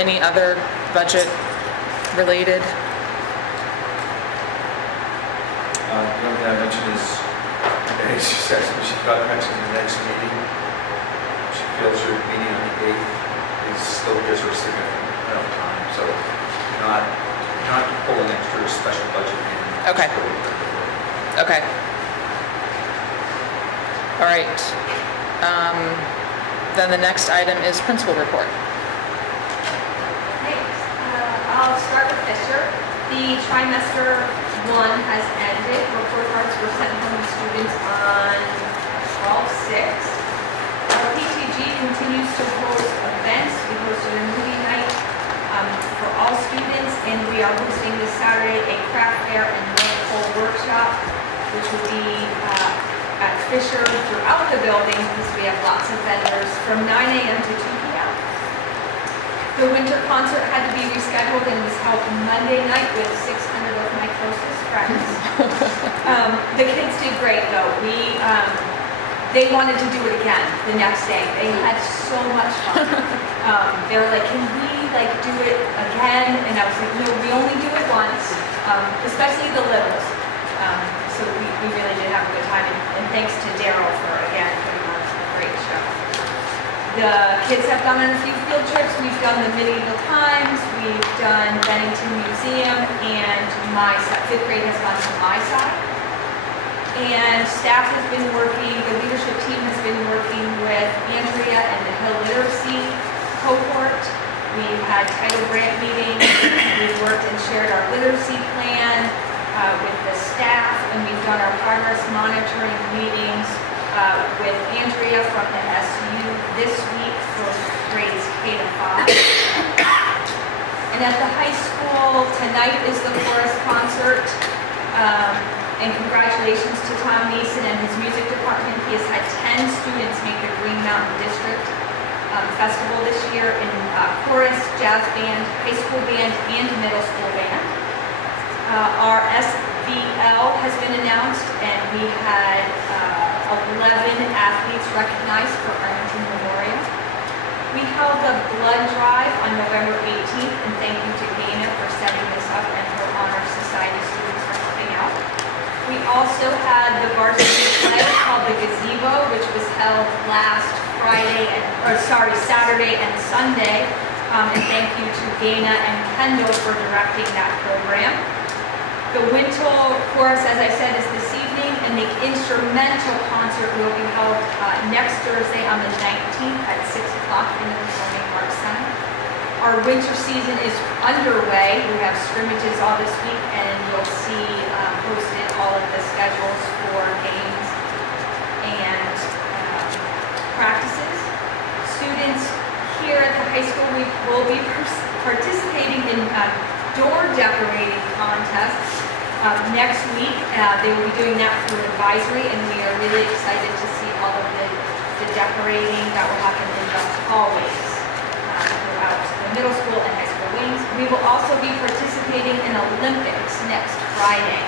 Any other budget related? The only thing I mentioned is, she says she got mentioned in the next meeting. She feels her meeting on the 8th still gives her significant enough time, so not to pull an extra special budget in. Okay. Okay. All right. Then the next item is principal report. Thanks. I'll start with Fisher. The trimester 1 has ended. Report cards were sent home to students on 12/6. PTG continues to host events. We hosted a movie night for all students, and we are hosting this Saturday a craft fair and North Pole workshop, which will be at Fisher throughout the building because we have lots of vendors from 9 a.m. to 2 p.m. The winter concert had to be rescheduled and was held Monday night with 600 of my closest friends. The kids did great though. They wanted to do it again the next day. They had so much fun. They were like, can we do it again? And I was like, no, we only do it once, especially the littles. So we really did have a good time, and thanks to Daryl for, again, putting on a great show. The kids have gone on a few field trips. We've done the Medieval Times, we've done Bennington Museum, and my 5th grade has gone to my side. And staff has been working, the leadership team has been working with Andrea and the Hill Literacy cohort. We've had title grant meetings, we've worked and shared our literacy plan with the staff, and we've done our progress monitoring meetings with Andrea from the SU this week for grades K to 5. And at the high school, tonight is the chorus concert. And congratulations to Tom Neeson and his music department. He has had 10 students make the Green Mountain District Festival this year in chorus, jazz band, high school band, and middle school band. Our SBL has been announced, and we had 11 athletes recognized for Arlington Memorial. We held a blood drive on November 18th, and thank you to Dana for setting this up and her Honor Society students for helping out. We also had the varsity play called the Gazebo, which was held last Saturday and Sunday. And thank you to Dana and Kendall for directing that program. The Wintle Chorus, as I said, is this evening, and the instrumental concert will be held next Thursday on the 19th at 6 o'clock in the Performing Arts Center. Our winter season is underway. We have scrimmages all this week, and you'll see posted all of the schedules for games and practices. Students here at the high school, we will be participating in door decorating contests next week They will be doing that through an advisory, and we are really excited to see all of the decorating that will happen in the hallways throughout the middle school and high school wings. We will also be participating in Olympics next Friday.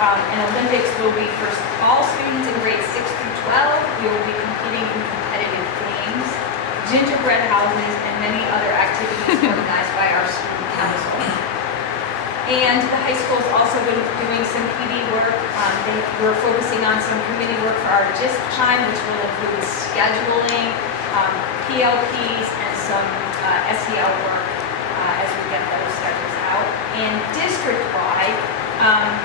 And Olympics will be for all students in grades 6 through 12. We will be competing in competitive games, gingerbread houses, and many other activities organized by our student council. And the high school's also been doing some PD work. We're focusing on some committee work for our GIST time, which will include scheduling, PLPs, and some SEL work as we get those schedules out. And district-wide,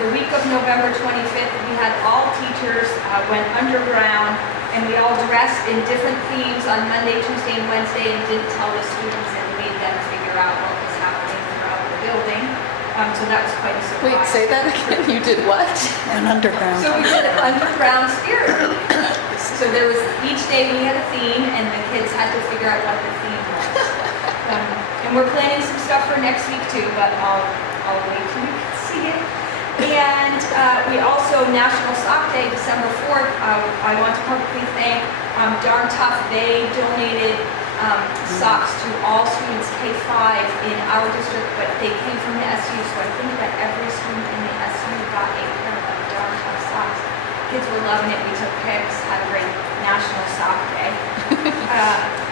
the week of November 25th, we had all teachers went underground, and we all dressed in different themes on Monday, Tuesday, and Wednesday, and didn't tell the students, and made them figure out what was happening throughout the building. So that was quite a surprise. Wait, say that again, you did what? An underground. So we did an underground spirit. So there was, each day we had a theme, and the kids had to figure out what the theme was. And we're planning some stuff for next week too, but I'll wait till you can see it. And we also, National Sock Day, December 4th, I want to publicly thank Darn Tough. They donated socks to all students K-5 in our district, but they came from the SU, so I think that every student in the SU got a pair of Darn Tough socks. Kids were loving it. We took pics, had a great National Sock Day.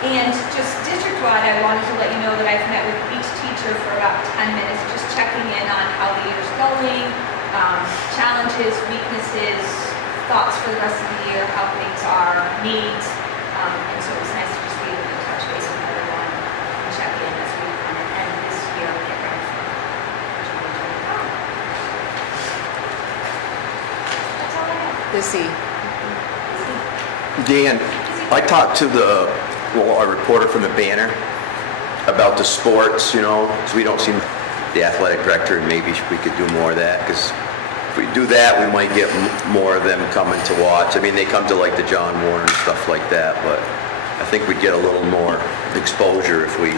And just district-wide, I wanted to let you know that I've met with each teacher for about 10 minutes, just checking in on how the year's going, challenges, weaknesses, thoughts for the rest of the year, how things are, needs. And so it was nice to just be able to touch base with everyone and check in as we kind of end this year and get ready for 2025. That's all I have. Busy. Dan, I talked to our reporter from the Banner about the sports, so we don't see the athletic director, and maybe we could do more of that, because if we do that, we might get more of them coming to watch. I mean, they come to like the John Warren and stuff like that, but I think we'd get a little more exposure if we,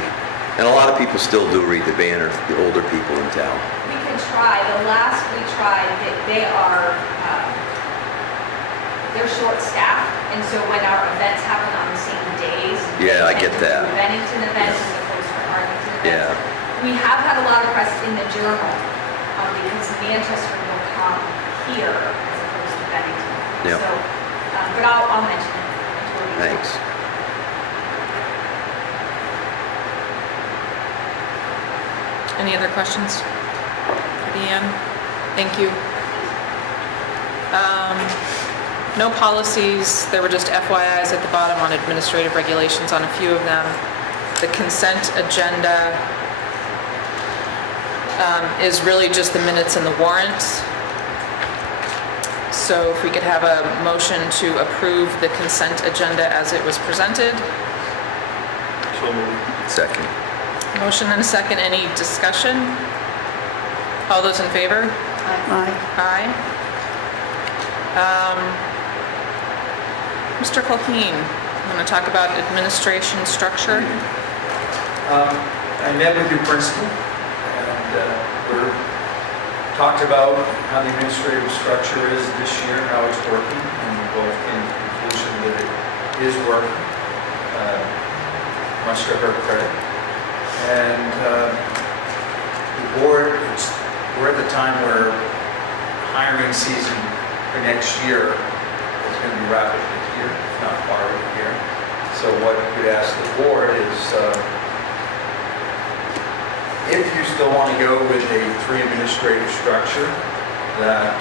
and a lot of people still do read the Banner, the older people in town. We can try. The last we tried, they are, they're short-staffed, and so when our events happen on the same days. Yeah, I get that. Bennington events as opposed to Arlington events. Yeah. We have had a lot of press in the Journal, because Manchester will come here as opposed to Bennington. Yep. So, but I'll mention it. Until we- Thanks. Any other questions for Deanne? Thank you. No policies, there were just FYIs at the bottom on administrative regulations on a few of them. The consent agenda is really just the minutes and the warrants. So if we could have a motion to approve the consent agenda as it was presented. So moved. Second. Motion and a second, any discussion? All those in favor? Aye. Aye. Mr. Culhane, I'm going to talk about administration structure. I met with your principal, and we talked about how the administrative structure is this year, how it's working, and we both came to the conclusion that it is working, much to her credit. And the board, we're at the time where hiring season for next year is going to be rapidly here, if not already here. So what we'd ask the board is, if you still want to go with a 3 administrative structure, that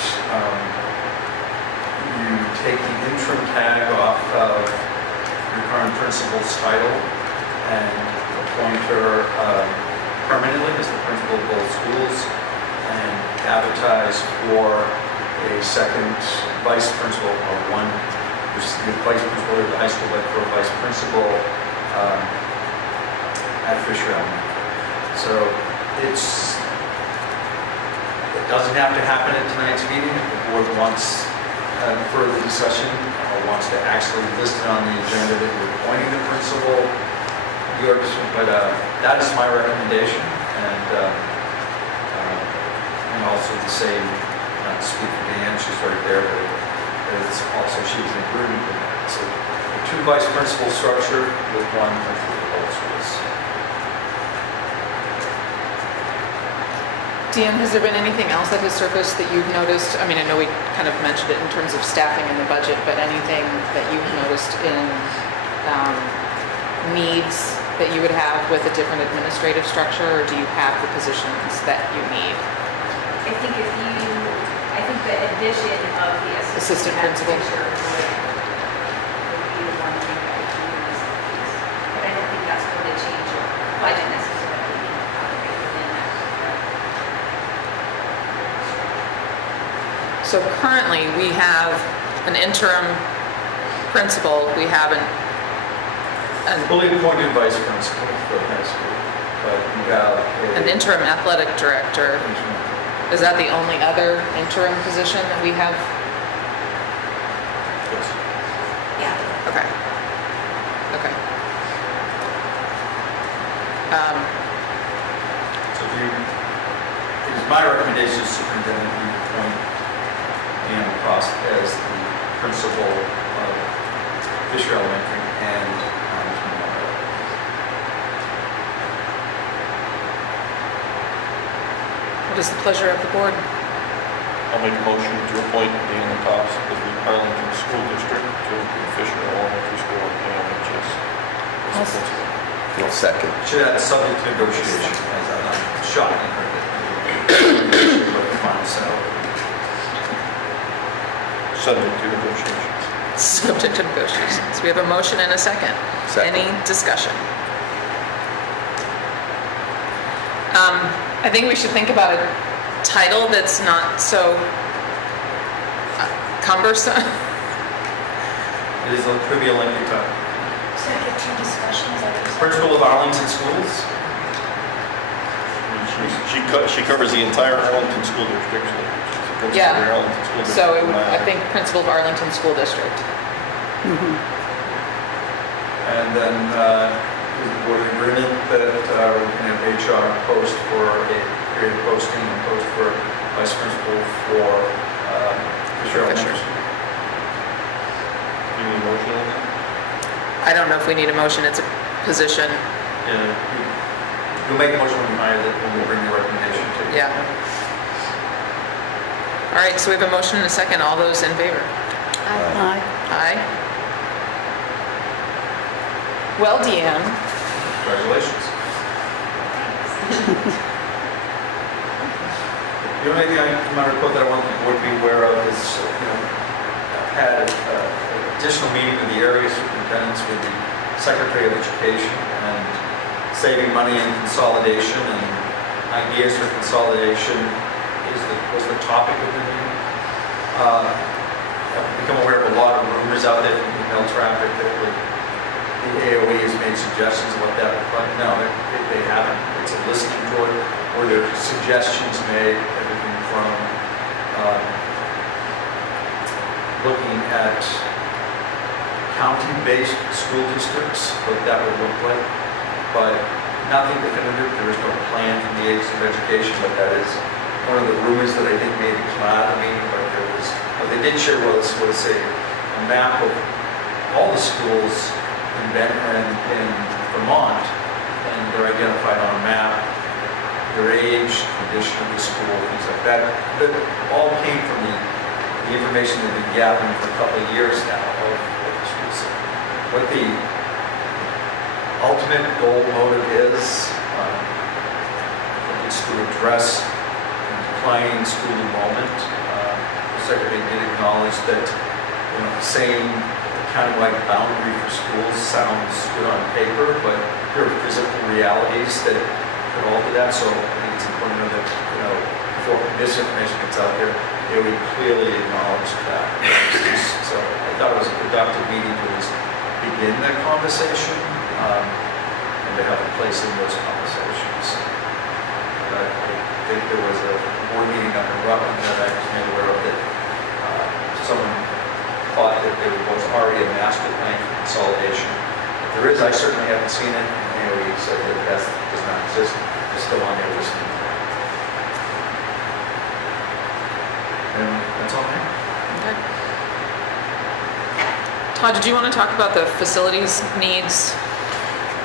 you take the interim tag off of your current principal's title and appoint her permanently as the principal of both schools, and advertise for a second vice principal, or one vice principal at the high school, but for a vice principal at Fisher Elementary. So it doesn't have to happen at tonight's meeting. If the board wants further discussion or wants to actually list it on the agenda that you're appointing the principal, but that is my recommendation, and also to say, to speak for Dan, she's right there, but it's also, she was included in that. So a 2 vice principal structure with 1 principal for both schools. Deanne, has there been anything else that has surfaced that you've noticed? I mean, I know we kind of mentioned it in terms of staffing in the budget, but anything that you've noticed in needs that you would have with a different administrative structure, or do you have the positions that you need? I think the addition of the Assistant assistant principal. teacher would be the one thing that would be the missing piece. But I don't think that's going to change your budget necessarily within that. So currently, we have an interim principal, we have an Fully appointed vice principal for the high school, but you have an interim athletic director. Is that the only other interim position that we have? Yes. Yeah. Okay. Okay. So if you, it is my recommendation, superintendent, you appoint Dan Cross as the principal of Fisher Elementary and Arlington Memorial. What is the pleasure of the board? I'll make a motion to appoint Dan Lacoste as the Arlington School District to the Fisher Elementary School AMHS as the principal. I'll second. Should add subject to negotiation, as I'm not shocking her that but the final salary. Subject to negotiations. Subject to negotiations. We have a motion and a second. Second. Any discussion? I think we should think about a title that's not so cumbersome. It is, could be a lengthy title. Subject to discussions, I guess. Principal of Arlington Schools. She covers the entire Arlington School District. She's the principal Yeah. of the Arlington School District. So it would, I think principal of Arlington School District. And then, is the board in agreement that we're going to have HR post for a period posting and post for vice principal for Fisher Elementary? Do you need a motion on that? I don't know if we need a motion, it's a position. Yeah, you'll make a motion when you hire that, when we bring your recommendation to you. Yeah. All right, so we have a motion and a second. All those in favor? Aye. Aye. Well, Deanne, Congratulations. The only thing in my report that I want the board to be aware of is, I've had an additional meeting with the area superintendents, with the Secretary of Education, and saving money and consolidation and ideas for consolidation was the topic of the meeting. I've become aware of a lot of rumors out there from email traffic that the AOE has made suggestions of what that would look like. No, they haven't. It's a listening tour where there are suggestions made, everything from looking at county-based school districts, what that would look like, but nothing definitive. There is no plan from the Agency of Education, but that is one of the rumors that I think maybe came out of the meeting. But what they did share with us was a map of all the schools in Vermont, and they're identified on a map, their age, condition of the school, things like that. That all came from the information they've been gathering for a couple of years now of the schools. What the ultimate goal motive is to address declining school enrollment. The Secretary did acknowledge that saying countywide boundary for schools sounds good on paper, but there are physical realities that could alter that. So I think it's important to know that, before this information gets out there, we clearly acknowledge that. So I thought it was a productive meeting to at least begin that conversation and to have a place in those conversations. I think there was a board meeting up in Rutland that I was made aware of that someone thought that there was already a master plan for consolidation. If there is, I certainly haven't seen it. AOE said that that does not exist. It's still on their listening. And That's all I have. Okay. Todd, did you want to talk about the facilities needs?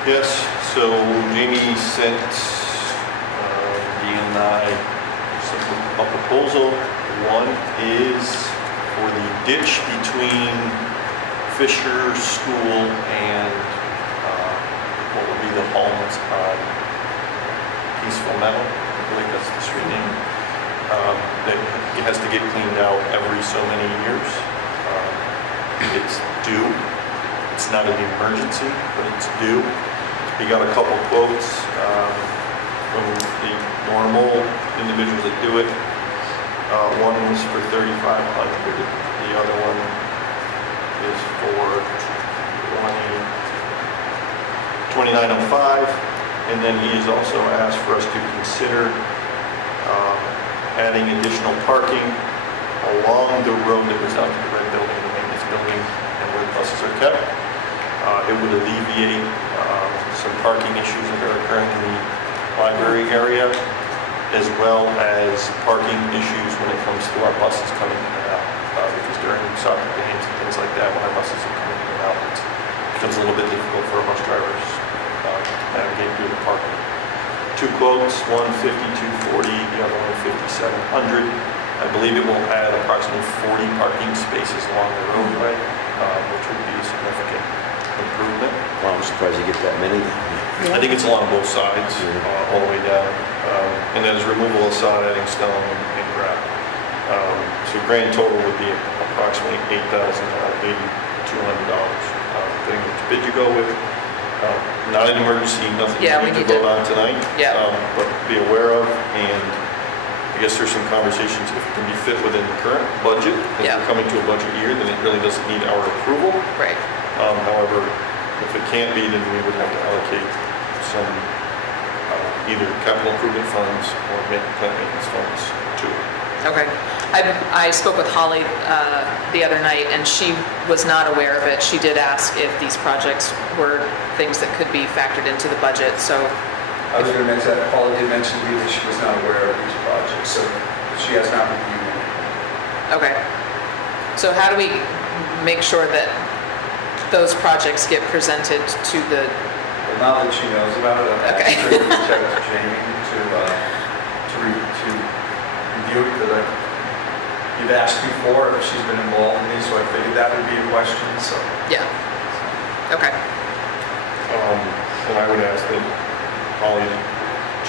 Yes, so Jamie sent Dean and I a proposal. One is for the ditch between Fisher School and what would be the homes on Peaceful Meadow, I believe that's the street name. That it has to get cleaned out every so many years. It's due. It's not an emergency, but it's due. He got a couple quotes from the normal individuals that do it. One was for $3,500. The other one is for $29.05. And then he has also asked for us to consider adding additional parking along the road that goes out to the red building, the maintenance building, and where the buses are kept. It would alleviate some parking issues that are occurring in the library area, as well as parking issues when it comes to our buses coming in and out. Because during soccer games and things like that, when our buses are coming in and out, it becomes a little bit difficult for our bus drivers to navigate through the parking. Two quotes, one 5240, the other one 5700. I believe it will add approximately 40 parking spaces along the roadway, which would be a significant improvement. Well, I'm surprised you get that many. I think it's along both sides, all the way down. And then there's removal of sod, adding stone and gravel. So grand total would be approximately $8,200. Depending which bid you go with. Not an emergency, nothing Yeah, we we need need to to- vote on tonight. Yeah. But be aware of, and I guess there's some conversations if it can be fit within the current budget. If Yeah. we're coming to a budget year, then it really doesn't need our approval. Right. However, if it can't be, then we would have to allocate some either capital improvement funds or plant maintenance funds to it. Okay. I spoke with Holly the other night, and she was not aware of it. She did ask if these projects were things that could be factored into the budget, so, I was going to mention that Paula did mention to me that she was not aware of these projects, so she has not reviewed them. okay. So how do we make sure that those projects get presented to the, Well, now that she knows about it, I've Okay. asked her to reach out to Jamie to review it, because you've asked before if she's been involved in these, so I figured that would be a question, so. yeah, okay, And I would ask that Holly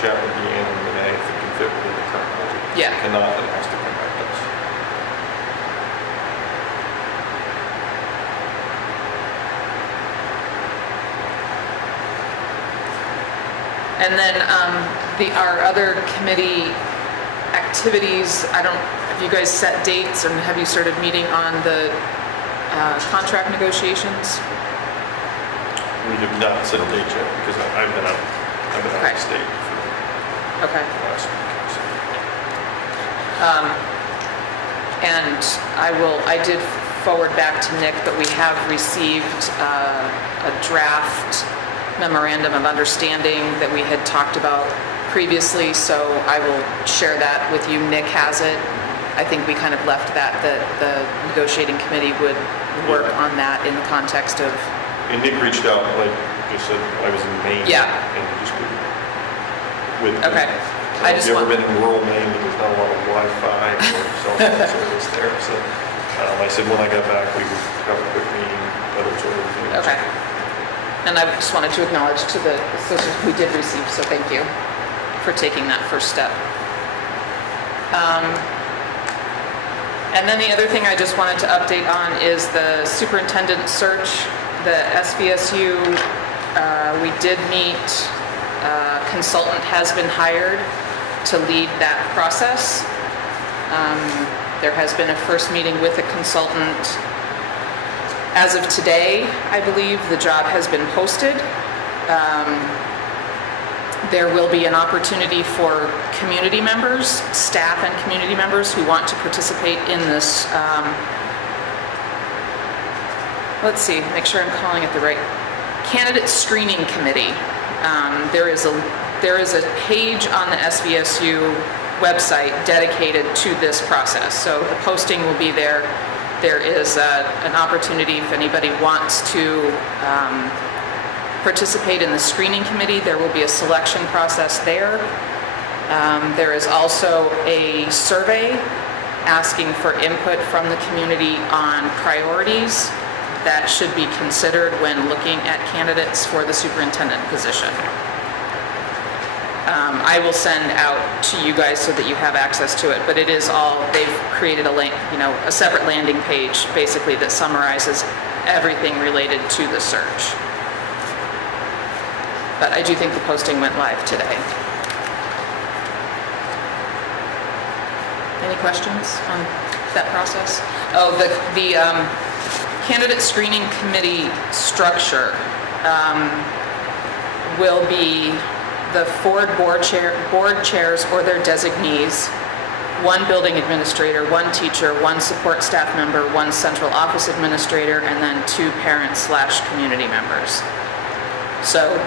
chat with Deanne and Renee if it can fit within the current budget. Yeah. If it cannot, then it has to come back to us. and then our other committee activities, have you guys set dates, and have you started meeting on the contract negotiations? We have not set a date yet because I've been out Okay. of state for Okay. the last week. So. And I did forward back to Nick that we have received a draft memorandum of understanding that we had talked about previously, so I will share that with you. Nick has it. I think we kind of left that the negotiating committee would work on that in the context of, And Nick reached out, like just said, I was in Maine. Yeah. And just with. Okay. I just If you ever want- been in rural Maine, there's not a lot of Wi-Fi or cell phone service there. So I said when I got back, we would have a quick meeting, let us over everything. okay. And I just wanted to acknowledge to the associates we did receive, so thank you for taking that first step. And then the other thing I just wanted to update on is the superintendent search, the SVSU. We did meet, consultant has been hired to lead that process. There has been a first meeting with a consultant. As of today, I believe the job has been posted. There will be an opportunity for community members, staff and community members who want to participate in this, let's see, make sure I'm calling it the right, candidate screening committee. There is a page on the SVSU website dedicated to this process. So the posting will be there. There is an opportunity if anybody wants to participate in the screening committee. There will be a selection process there. There is also a survey asking for input from the community on priorities that should be considered when looking at candidates for the superintendent position. I will send out to you guys so that you have access to it, but it is all, they've created a separate landing page basically that summarizes everything related to the search. But I do think the posting went live today. Any questions on that process? Oh, the candidate screening committee structure will be the 4 board chairs or their designees, 1 building administrator, 1 teacher, 1 support staff member, 1 central office administrator, and then 2 parent/community members. So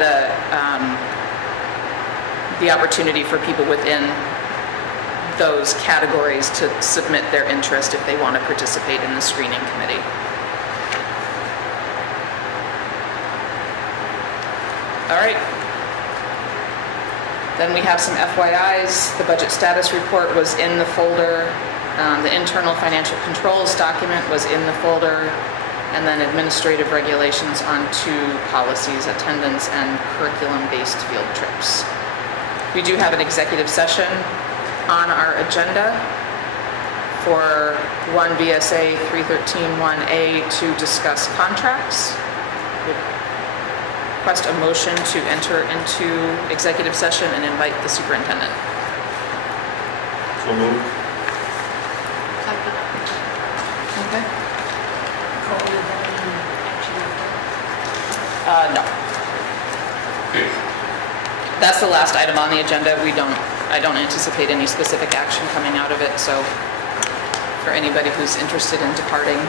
the opportunity for people within those categories to submit their interest if they want to participate in the screening committee. All right. Then we have some FYIs. The budget status report was in the folder. The internal financial controls document was in the folder. And then administrative regulations on 2 policies, attendance and curriculum-based field trips. We do have an executive session on our agenda for 1 VSA 313-1A to discuss contracts. Request a motion to enter into executive session and invite the superintendent. So moved. Okay. No. That's the last item on the agenda. I don't anticipate any specific action coming out of it, so for anybody who's interested in departing.